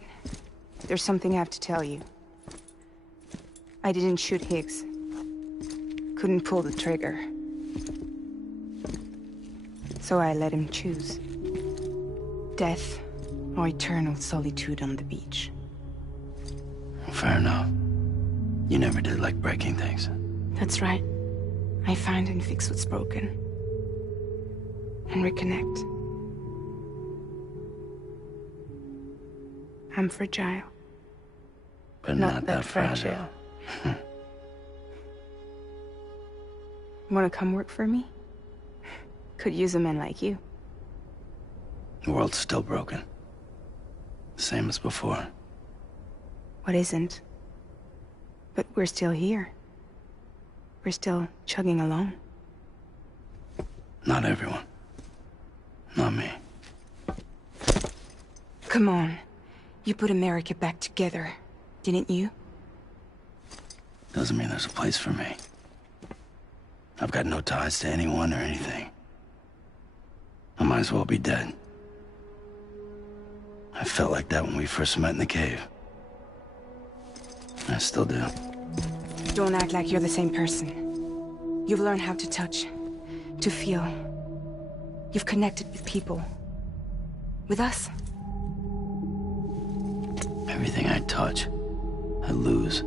There's something I have to tell you. I didn't shoot Higgs. Couldn't pull the trigger. So I let him choose. Death or eternal solitude on the beach. Fair enough. You never did like breaking things. That's right. I find and fix what's broken. And reconnect. I'm fragile. But not that fragile. Wanna come work for me? Could use a man like you. The world's still broken. Same as before. What isn't? But we're still here. We're still chugging along. Not everyone. Not me. Come on. You put America back together, didn't you? Doesn't mean there's a place for me. I've got no ties to anyone or anything. I might as well be dead. I felt like that when we first met in the cave. I still do. Don't act like you're the same person. You've learned how to touch, to feel. You've connected with people. With us. Everything I touch, I lose.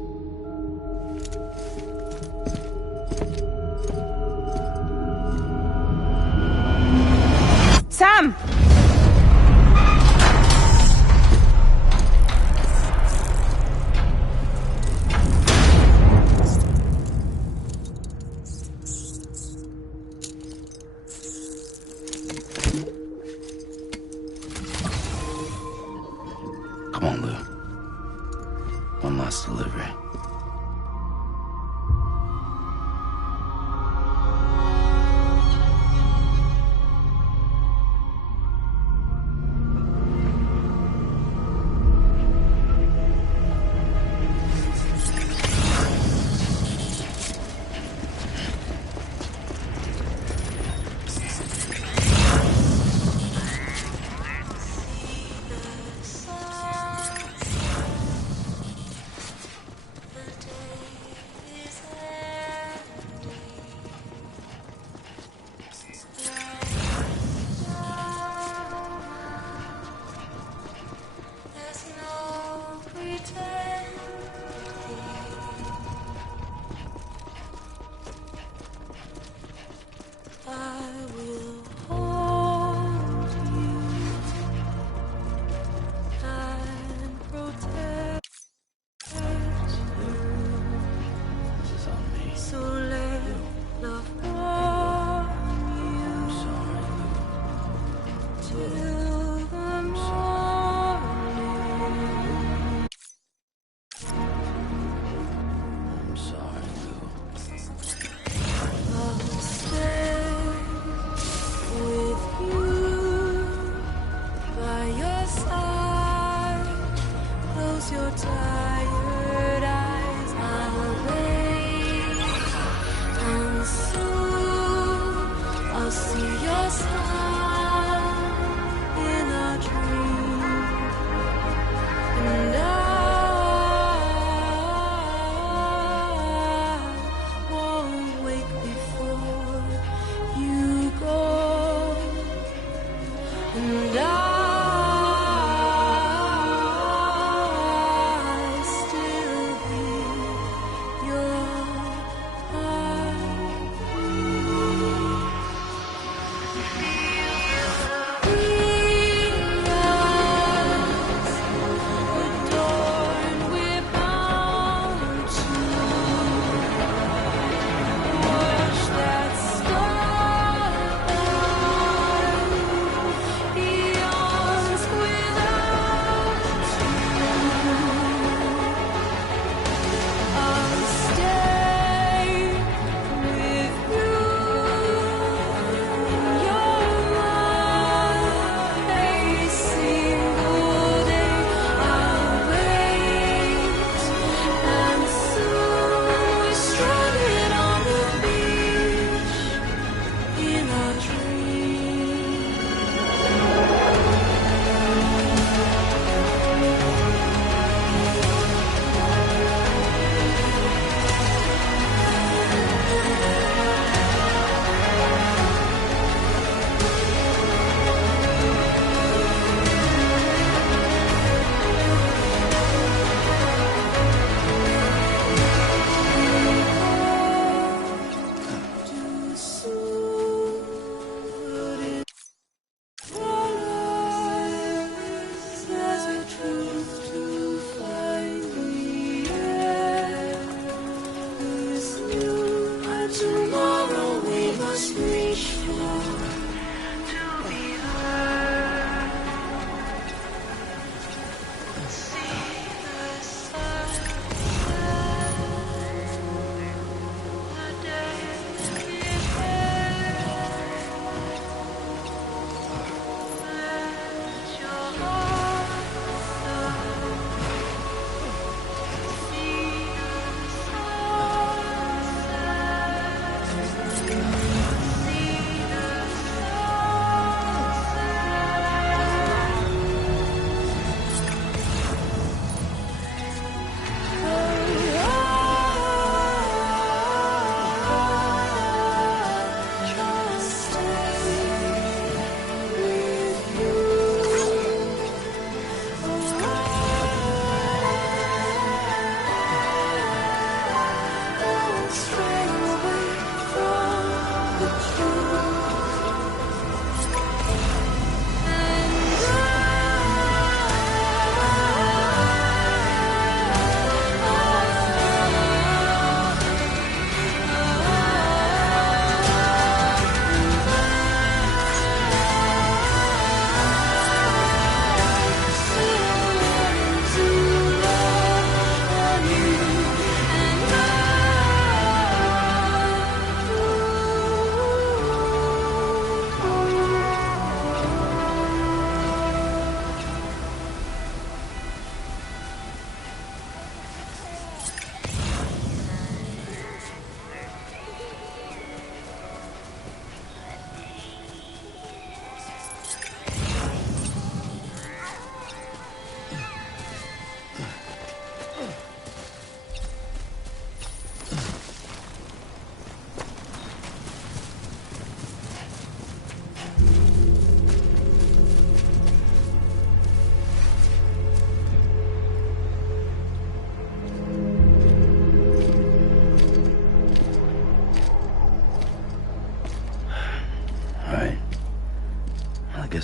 Sam! Come on, Lou. One last delivery.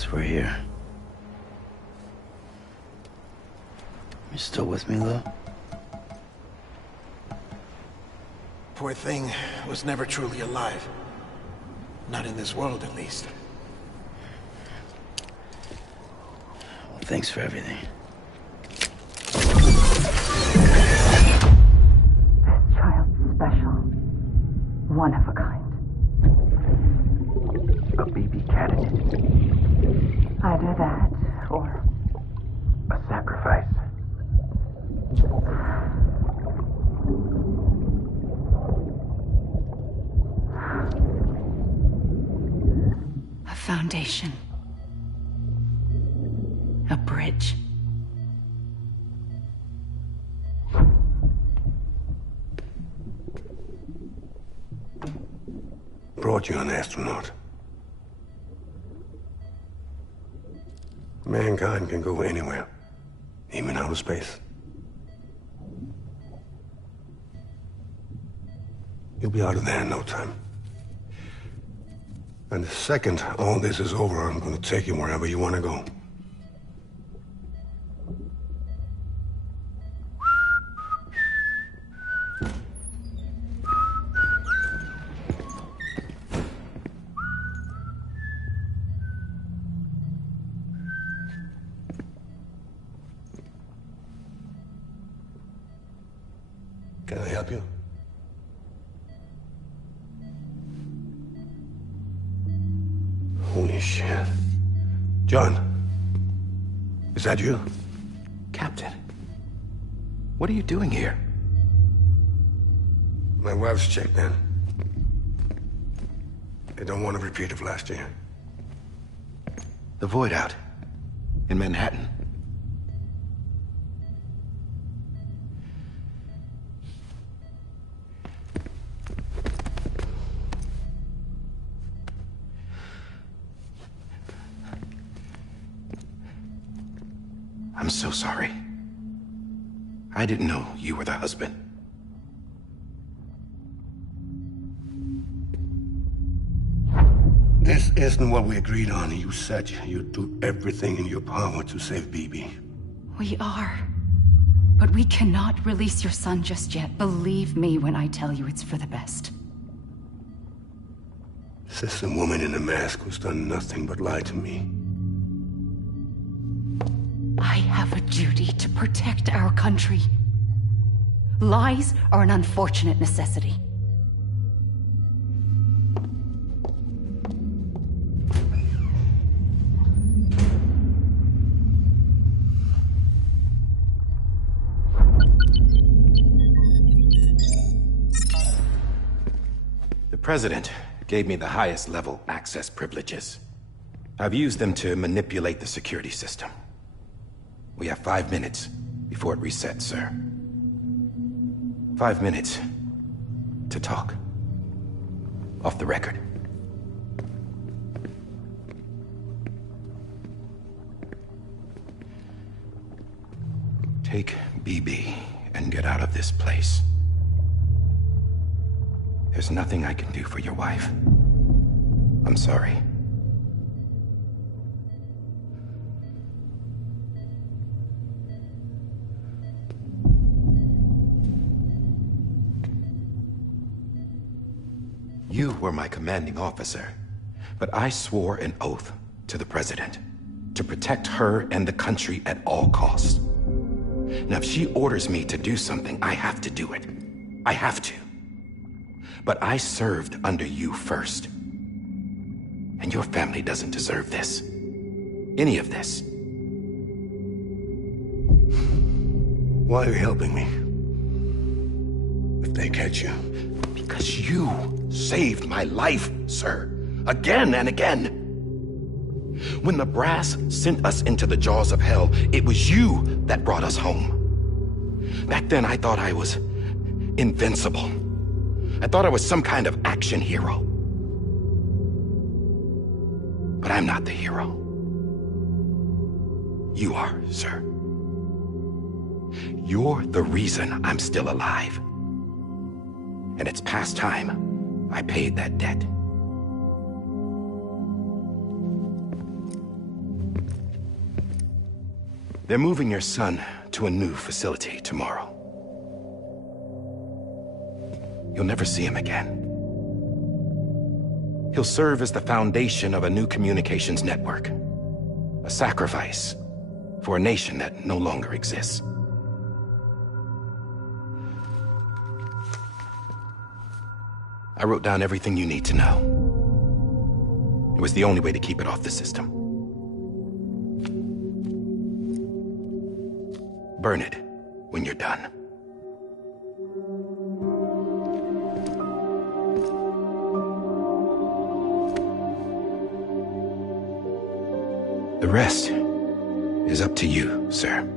guess we're here. You still with me, Lou? Poor thing was never truly alive. Not in this world, at least. Well, thanks for everything. Child's special. One of a kind. A BB candidate. Either that, or a sacrifice. A foundation. A bridge. Brought you an astronaut. Mankind can go anywhere, even outer space. You'll be out of there in no time. And the second all this is over, I'm gonna take you wherever you wanna go. Can I help you? Holy shit. John, is that you? Captain, what are you doing here? My wife's checked in. They don't want a repeat of last year. The Void out. In Manhattan. I'm so sorry. I didn't know you were the husband. This isn't what we agreed on. You said you'd do everything in your power to save BB. We are. But we cannot release your son just yet. Believe me when I tell you it's for the best. This is a woman in a mask who's done nothing but lie to me. I have a duty to protect our country. Lies are an unfortunate necessity. The President gave me the highest level access privileges. I've used them to manipulate the security system. We have 5 minutes before it resets, sir. 5 minutes to talk. Off the record. Take BB and get out of this place. There's nothing I can do for your wife. I'm sorry. You were my commanding officer, but I swore an oath to the President to protect her and the country at all costs. Now, if she orders me to do something, I have to do it. I have to. But I served under you first. And your family doesn't deserve this. Any of this. Why are you helping me? If they catch you. Because you saved my life, sir. Again and again. When the brass sent us into the jaws of hell, it was you that brought us home. Back then, I thought I was invincible. I thought I was some kind of action hero. But I'm not the hero. You are, sir. You're the reason I'm still alive. And it's past time I paid that debt. They're moving your son to a new facility tomorrow. You'll never see him again. He'll serve as the foundation of a new communications network. A sacrifice for a nation that no longer exists. I wrote down everything you need to know. It was the only way to keep it off the system. Burn it when you're done. The rest is up to you, sir.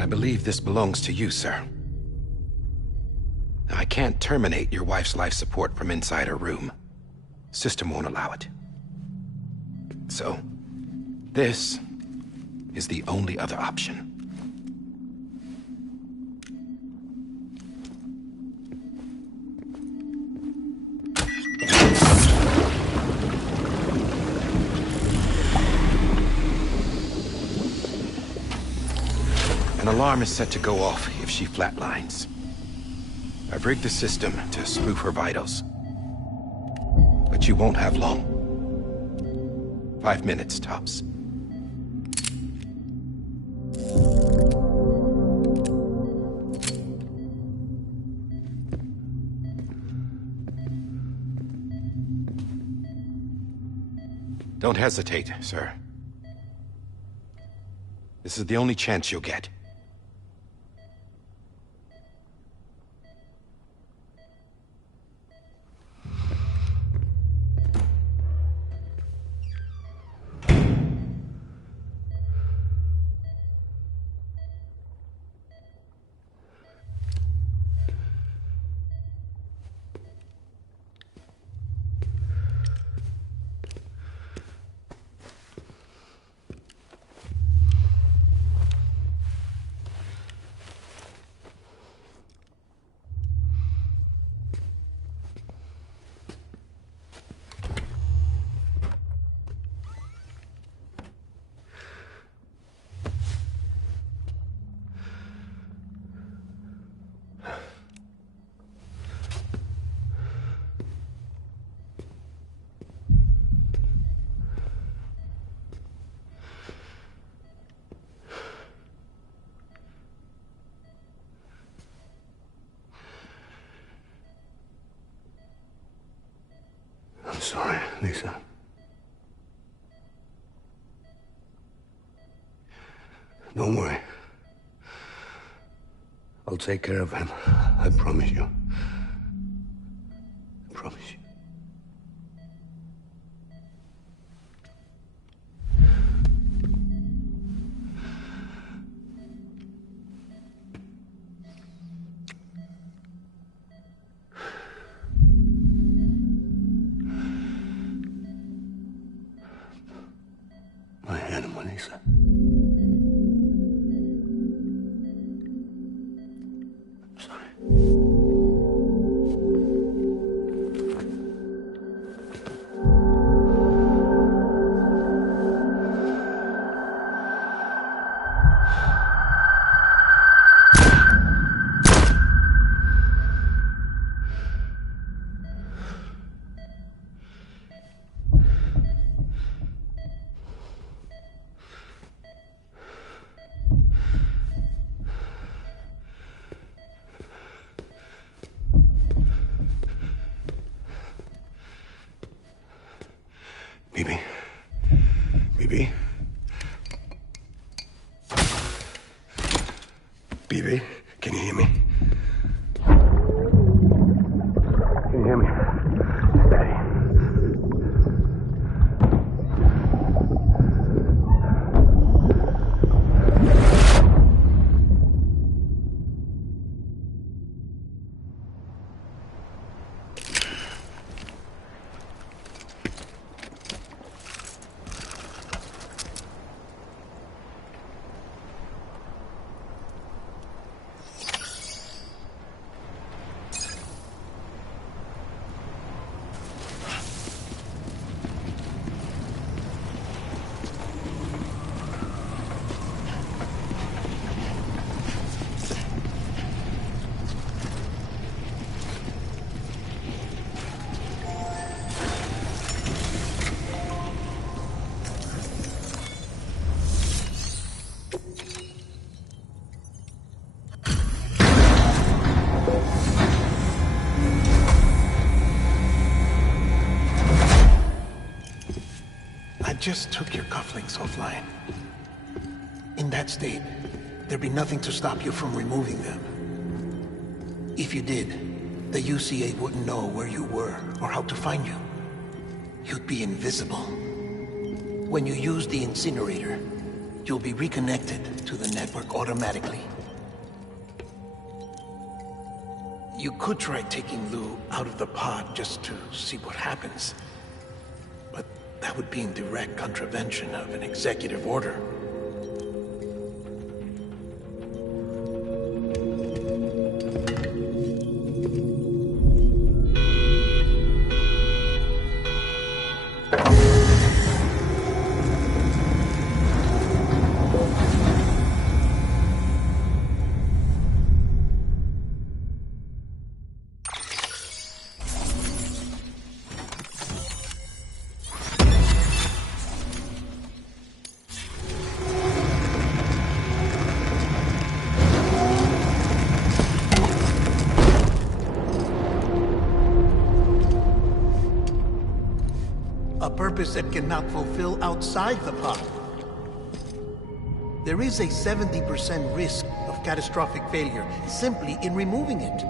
I believe this belongs to you, sir. I can't terminate your wife's life support from inside her room. System won't allow it. So, this is the only other option. An alarm is set to go off if she flatlines. I've rigged the system to spoof her vitals. But you won't have long. 5 minutes, tops. Don't hesitate, sir. This is the only chance you'll get. I'm sorry, Lisa. Don't worry. I'll take care of him. I promise you. I promise you. My animal, Lisa. I'm sorry. Bibi. Bibi. Bibi, can you hear me? Can you hear me? Steady. just took your cufflinks offline. In that state, there'd be nothing to stop you from removing them. If you did, the UCA wouldn't know where you were or how to find you. You'd be invisible. When you use the incinerator, you'll be reconnected to the network automatically. You could try taking Lou out of the pod just to see what happens. But that would be in direct contravention of an executive order. That cannot fulfill outside the pod. There is a 70% risk of catastrophic failure simply in removing it.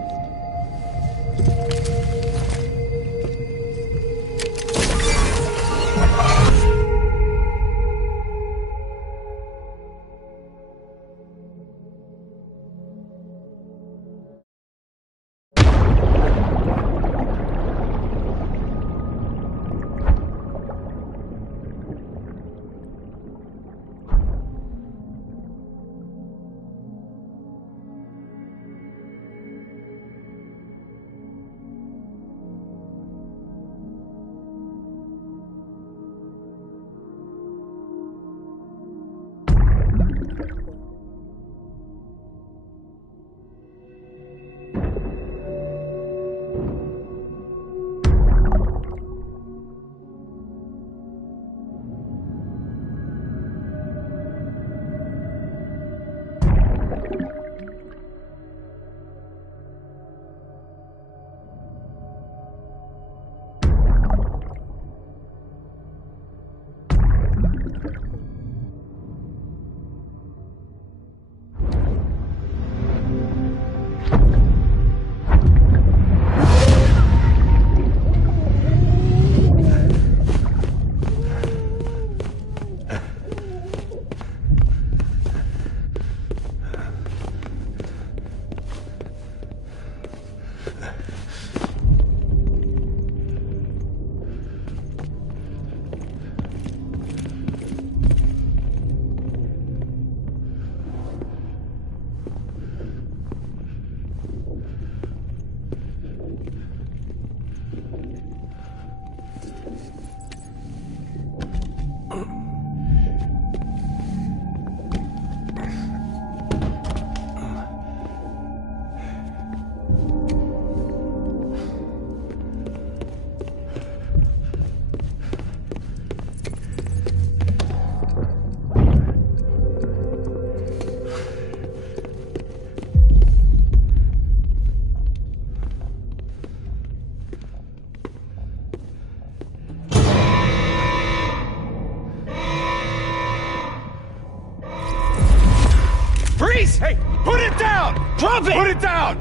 Hey, put it down! Drop it! Put it down!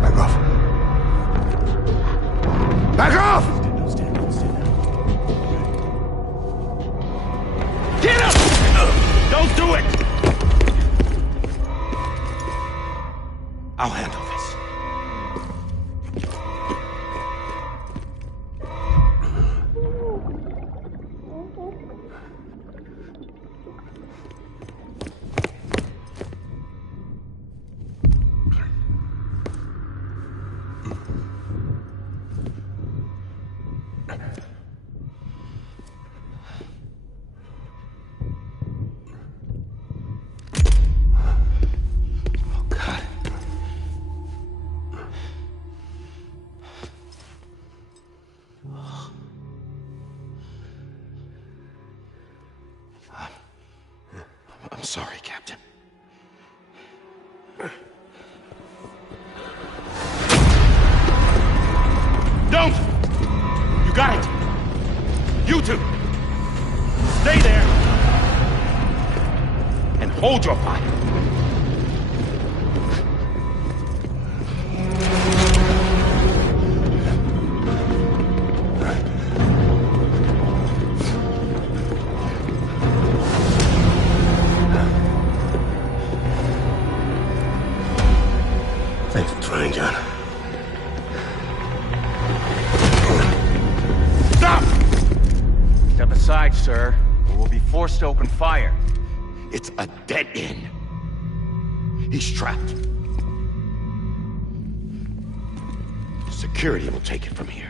Back off. Back off! Get up! Don't do it! I'll handle this. I'm sorry, Captain. Don't! You got it! Stay there! And hold your fire. Thanks for trying, John. Stop! Step aside, sir, or we'll be forced to open fire. It's a dead end. He's trapped. Security will take it from here.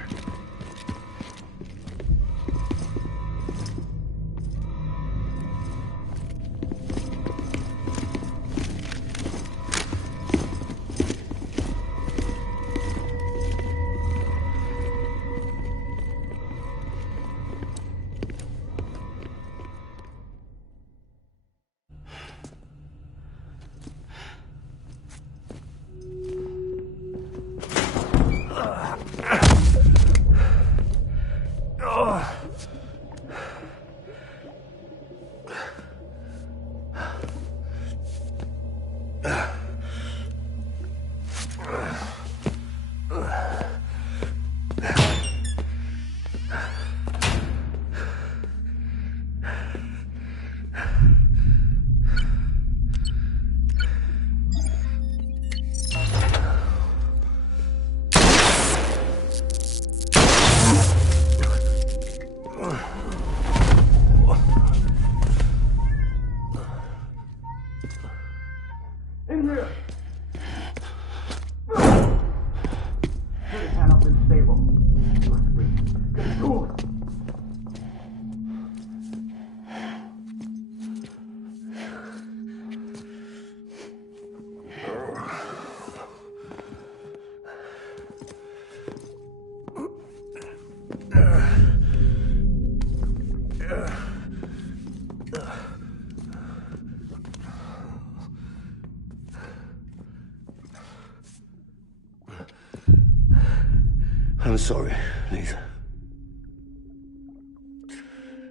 I'm sorry, Lisa.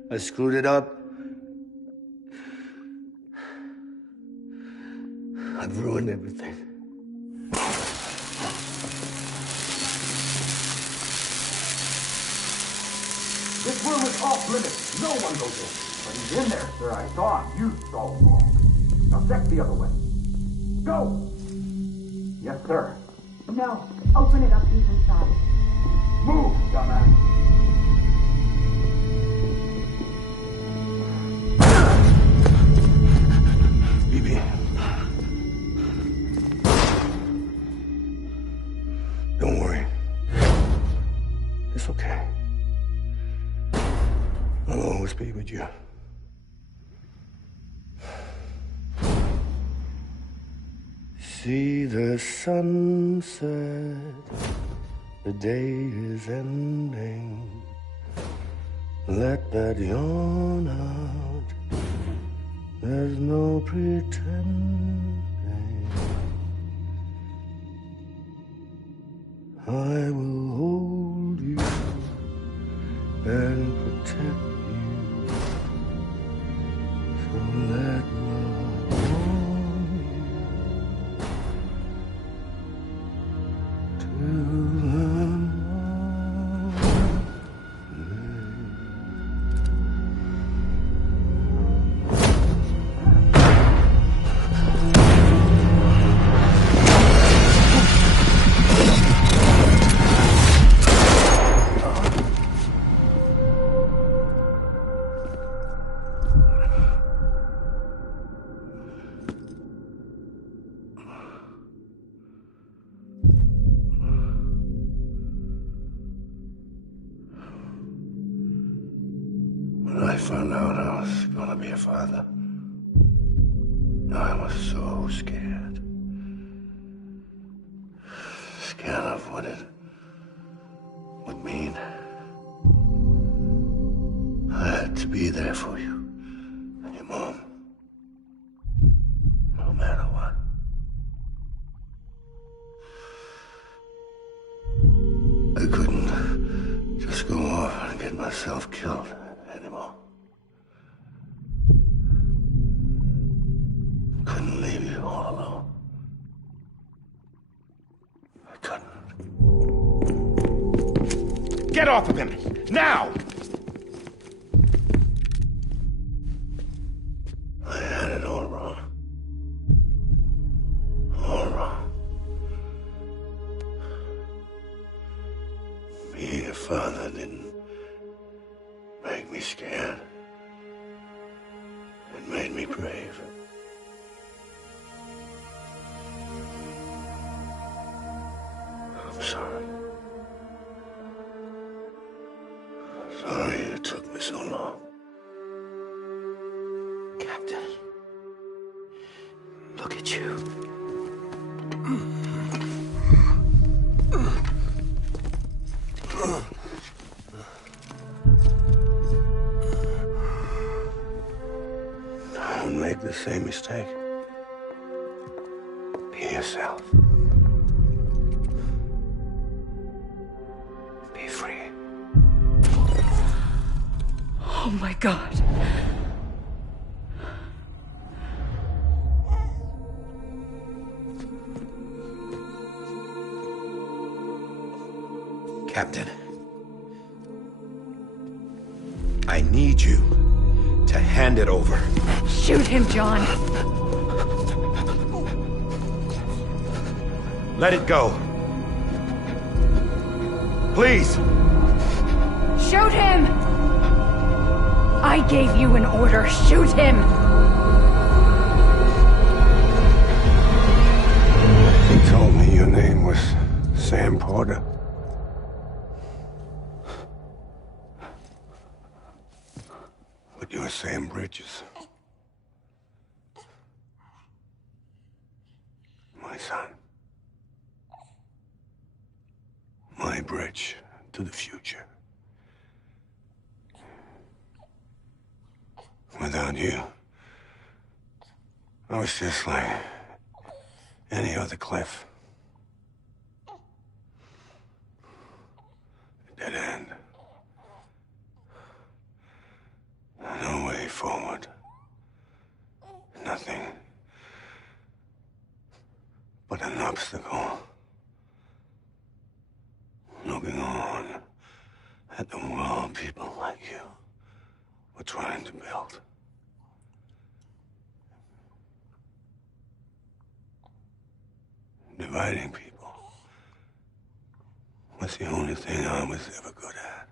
I screwed it up. I've ruined everything. This room is off limits. No one goes in. But he's in there, sir. I saw him. You saw him wrong. Now check the other way. Go! Yes, sir. No. Open it up even side. Move, dumbass. Bibi. Don't worry. It's okay. I'll always be with you. See the sunset, the day is ending. Let that yawn out, there's no pretending. I will hold you and protect you. So let love warm you till the When I found out I was gonna be a father, I was so scared. Scared of what it would mean. I had to be there for you and your mom, no matter what. I couldn't just go off and get myself killed anymore. you all alone. I couldn't. Get off of him! Now! I had it all wrong. All wrong. Being a father didn't make me scared. It made me brave. I'm sorry. Sorry it took me so long. Captain, look at you. Don't make the same mistake. Be yourself. Be free. Oh my God. Captain, I need you to hand it over. Shoot him, John. Let it go. Please. Shoot him! I gave you an order. Shoot him! He told me your name was Sam Porter. But you're Sam Bridges. My son. My bridge to the future. Without you, I was just like any other Cliff. A dead end. No way forward. Nothing but an obstacle. Looking on at the world people like you were trying to build. Dividing people was the only thing I was ever good at.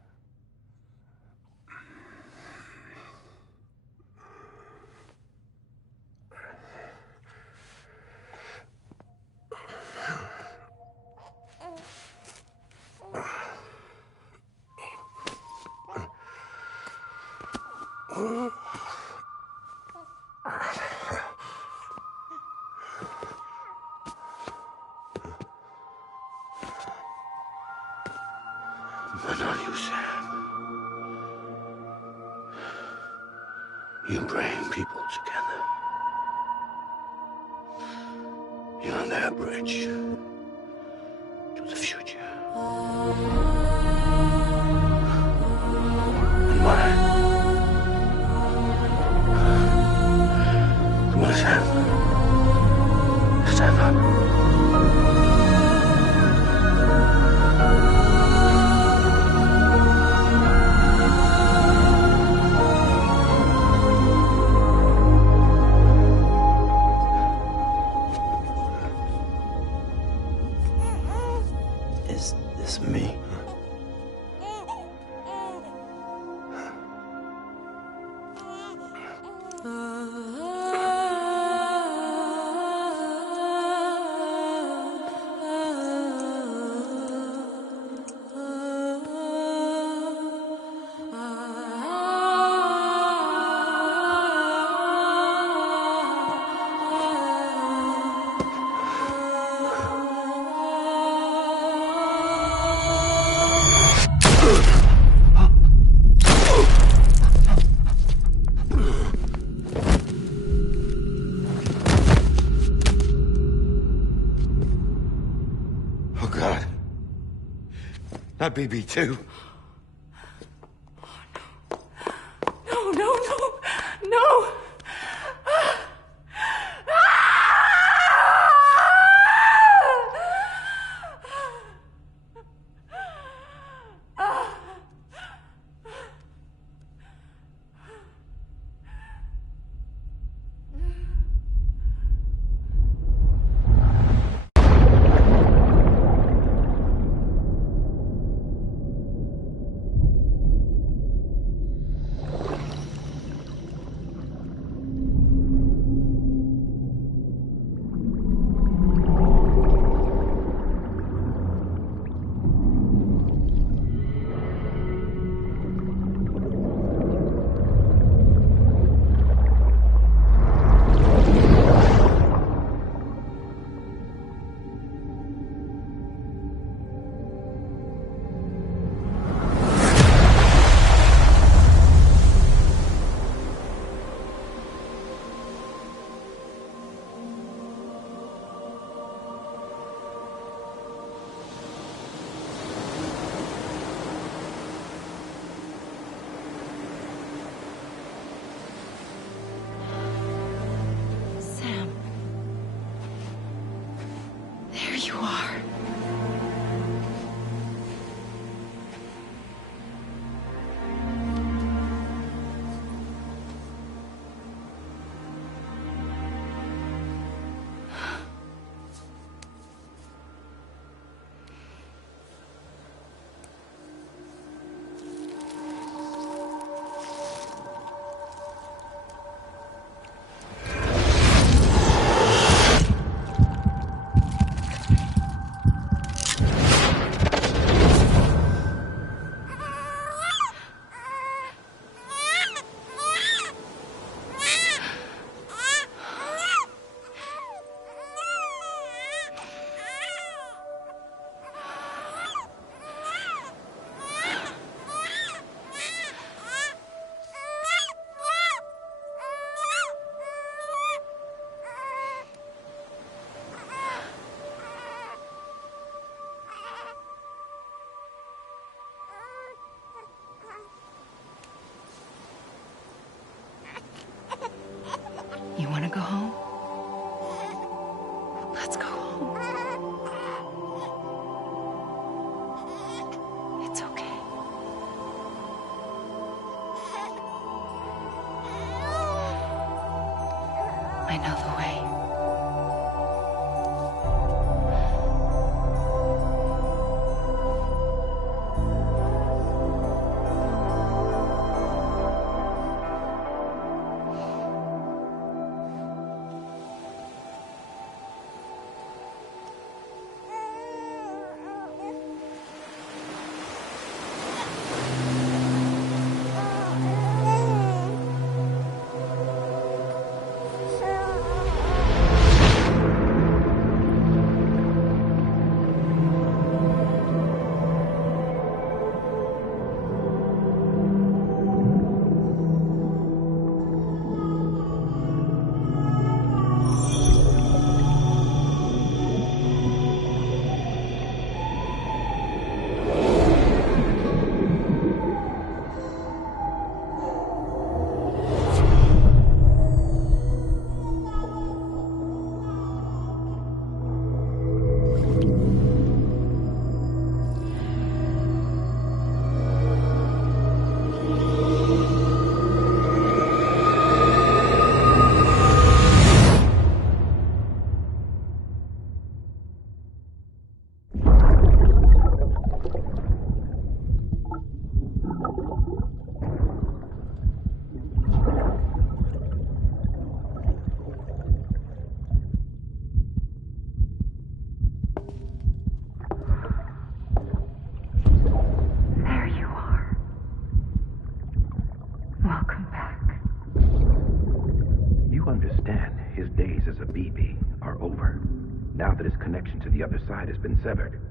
But not you, Sam. You bring people together. You're their bridge to the future. And mine. Come on, Sam. Stand up. Is this me? Not BB2. No, no, no, no! you are. You want to go home? Let's go home. It's okay. I know the way. Now that his connection to the other side has been severed.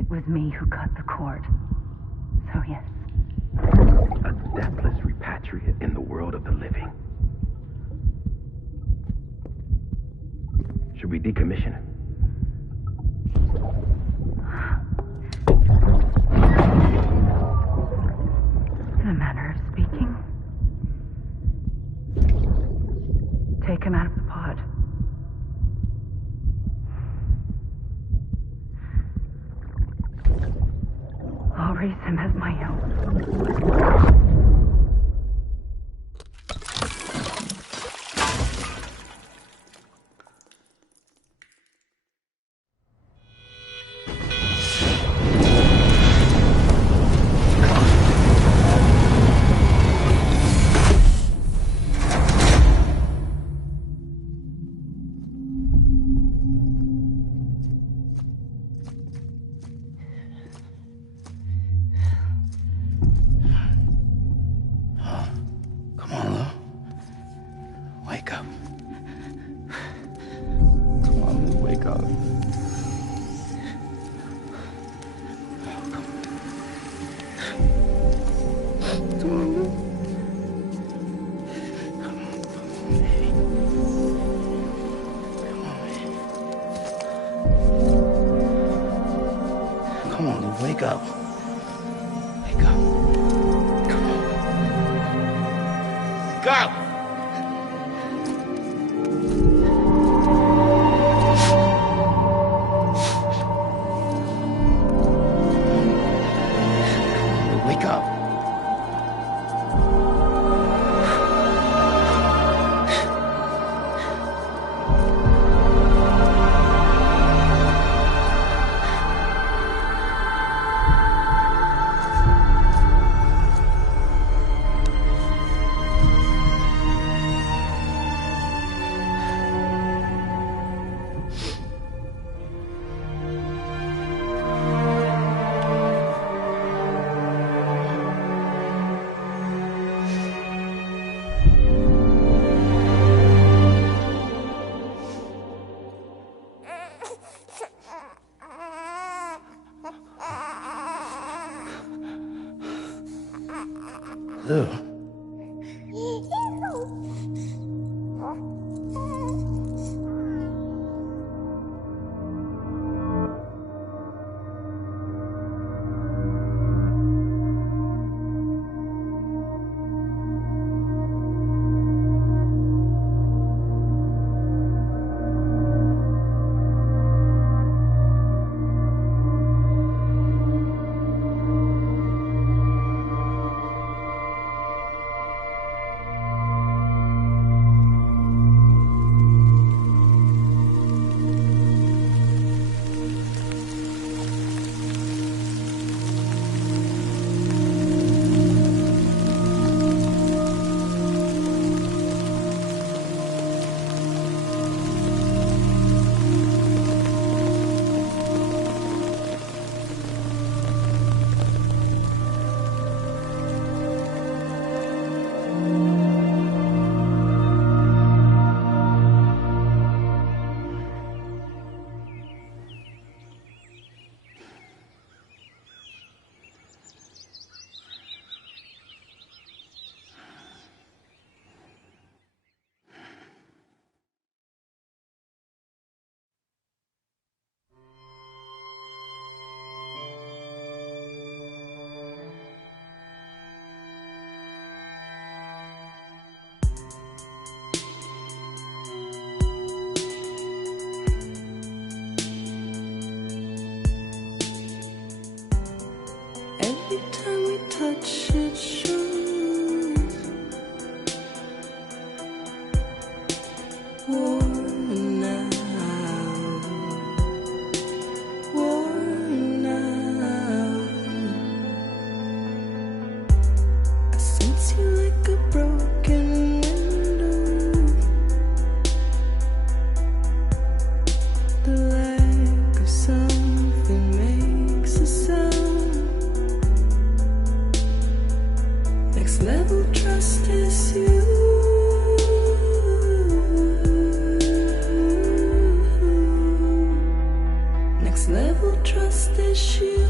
It was me who cut the cord. So yes. A deathless repatriate in the world of the living. Should we decommission him? In a manner of speaking. Take him out of the pod. I'll raise him as my own. Wake up. Wake up. Come on. Wake up! Ew. Every time we touch it shows worn out, worn out. I sense you like a broken window. The lack of something makes a sound. Next level trust is you. Next level trust is you.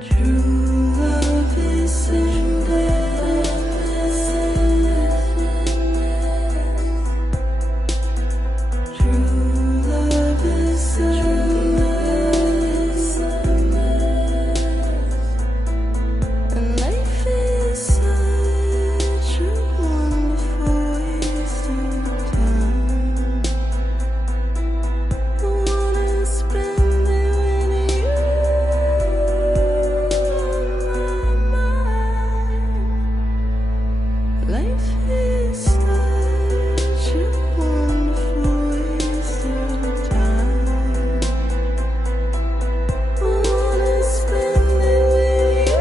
True love is endless. True love is endless. And life is such a wonderful waste of time. I wanna spend it with you on my mind. Life is such a wonderful waste of time. I wanna spend it with you.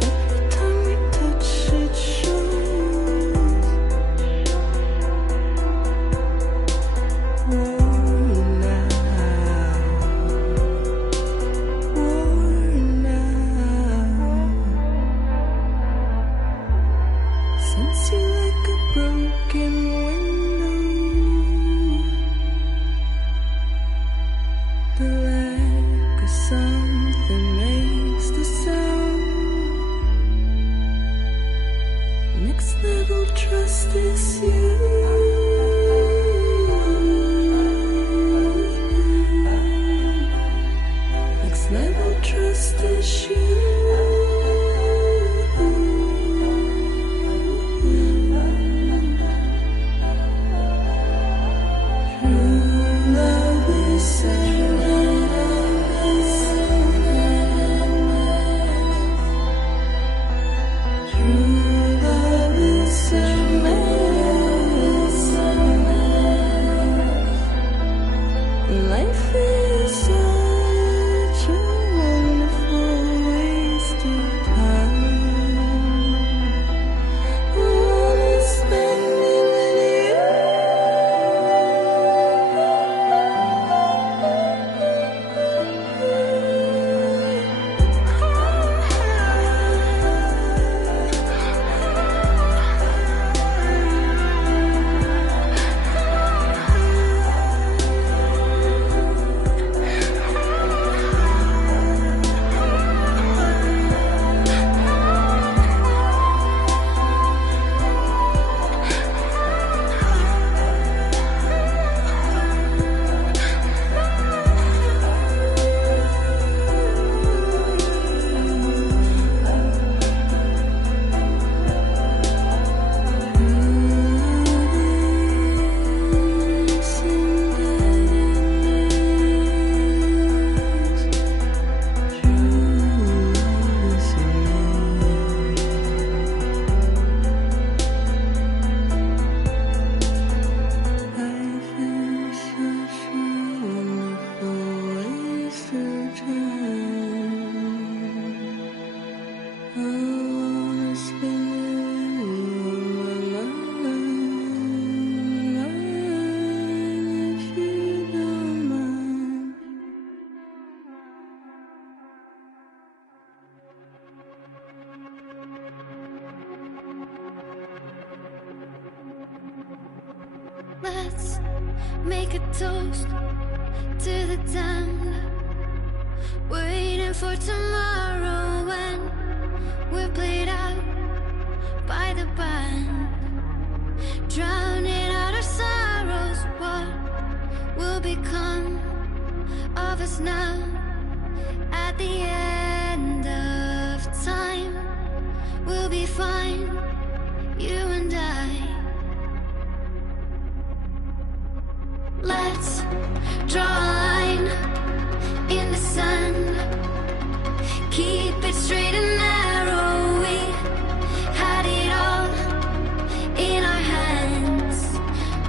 Every time we touch it shows worn out, worn out. Sense you like a broken window. The lack of something makes the sound. Next level trust is you. Next level trust is you. True love is endless. True love is endless. Let's make a toast to the damned, waiting for tomorrow when we're played out by the band, drowning out our sorrows. What will become of us now at the end of time? We'll be fine, you and I. Let's draw a line in the sand, keep it straight and narrow. We had it all in our hands.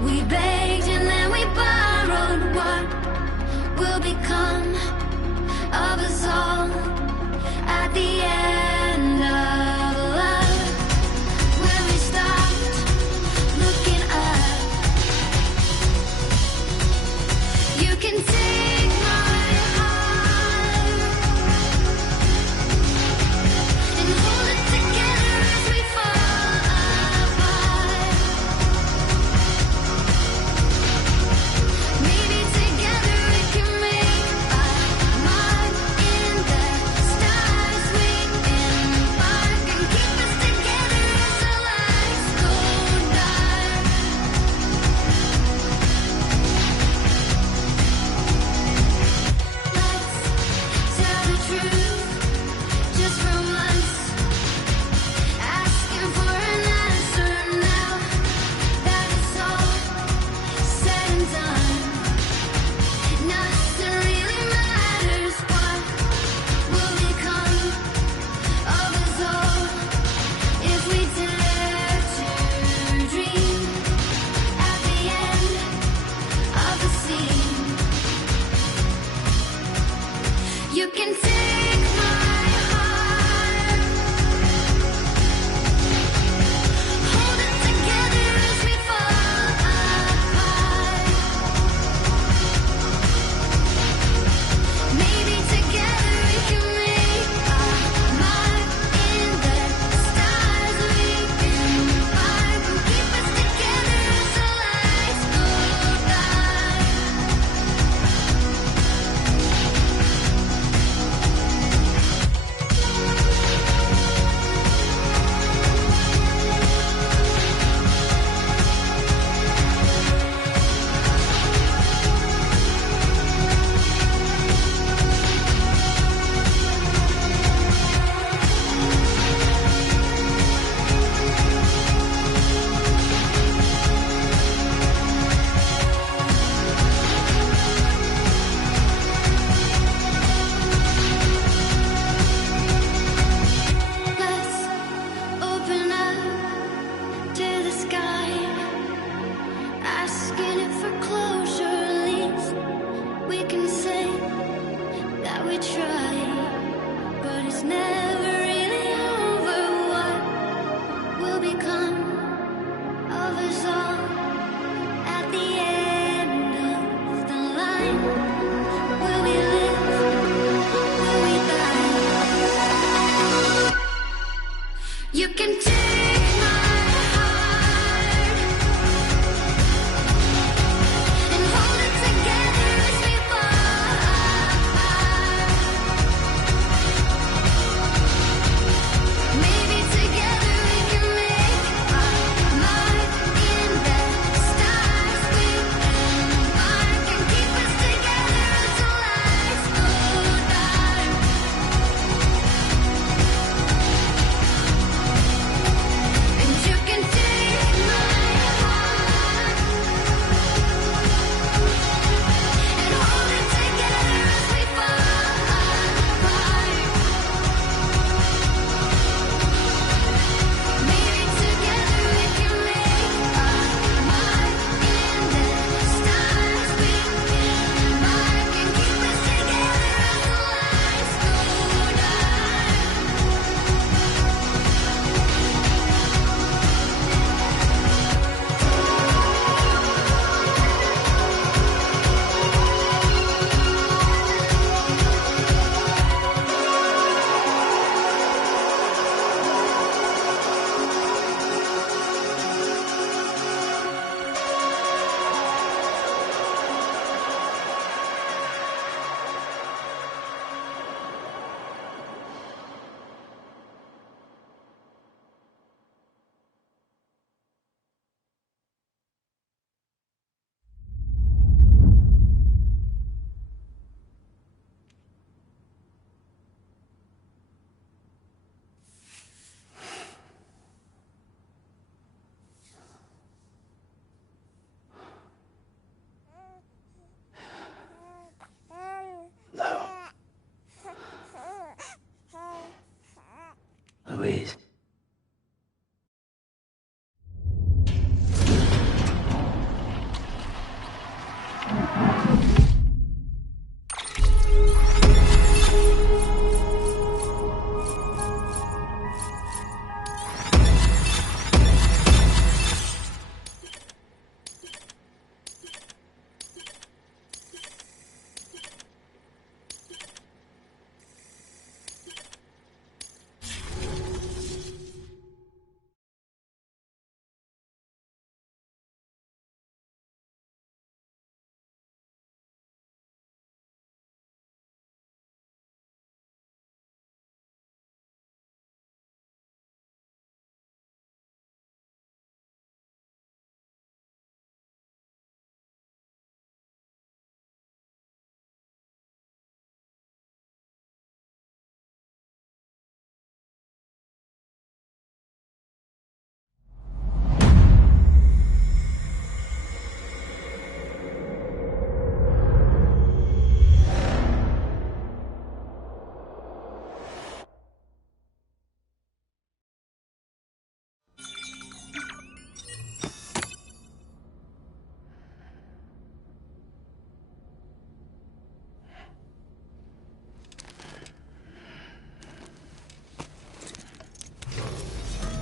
We begged and then we borrowed. What will become of us all at the end of love? When we stopped looking up, you can take my heart and hold it together as we fall apart. Maybe together we can make a mark in the stars. We embark and keep us together as the lights go dark. Let's tell the truth just for once, asking for an answer now that it's all said and done. Nothing really matters. What will become of us all if we dare to dream at the end of the scene? You can take my heart, hold it together as we fall apart. Maybe together we can make a mark in the stars. We embark and keep us together as the lights go dark. Let's open up to the sky, asking it for closure. At least we can say that we tried, but it's never really over. What will become of us all at the end of the line? Will we live? Will we die? You can take my heart and hold it together as we fall apart. Maybe together we can make a mark in the stars. We embark and keep us together as the lights go dark. Please.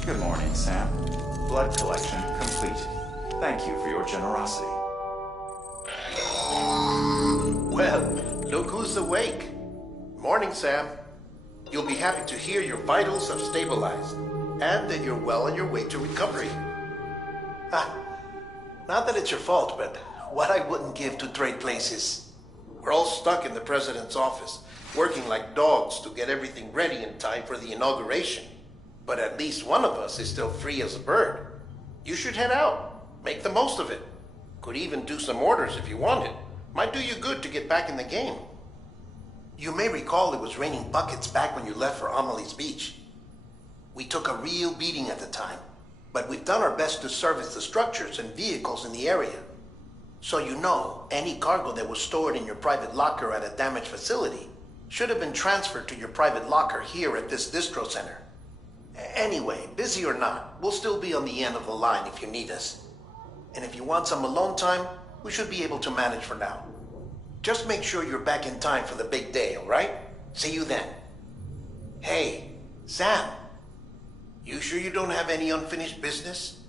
Good morning, Sam. Blood collection complete. Thank you for your generosity. Well, look who's awake. Morning, Sam. You'll be happy to hear your vitals have stabilized, and that you're well on your way to recovery. Not that it's your fault, but what I wouldn't give to trade places. We're all stuck in the president's office, working like dogs to get everything ready in time for the inauguration. But at least one of us is still free as a bird. You should head out. Make the most of it. Could even do some orders if you wanted. Might do you good to get back in the game. You may recall it was raining buckets back when you left for Amelie's Beach. We took a real beating at the time, but we've done our best to service the structures and vehicles in the area. So you know, any cargo that was stored in your private locker at a damaged facility should have been transferred to your private locker here at this distro center. Anyway, busy or not, we'll still be on the end of the line if you need us. And if you want some alone time, we should be able to manage for now. Just make sure you're back in time for the big day, all right? See you then. Hey, Sam, you sure you don't have any unfinished business?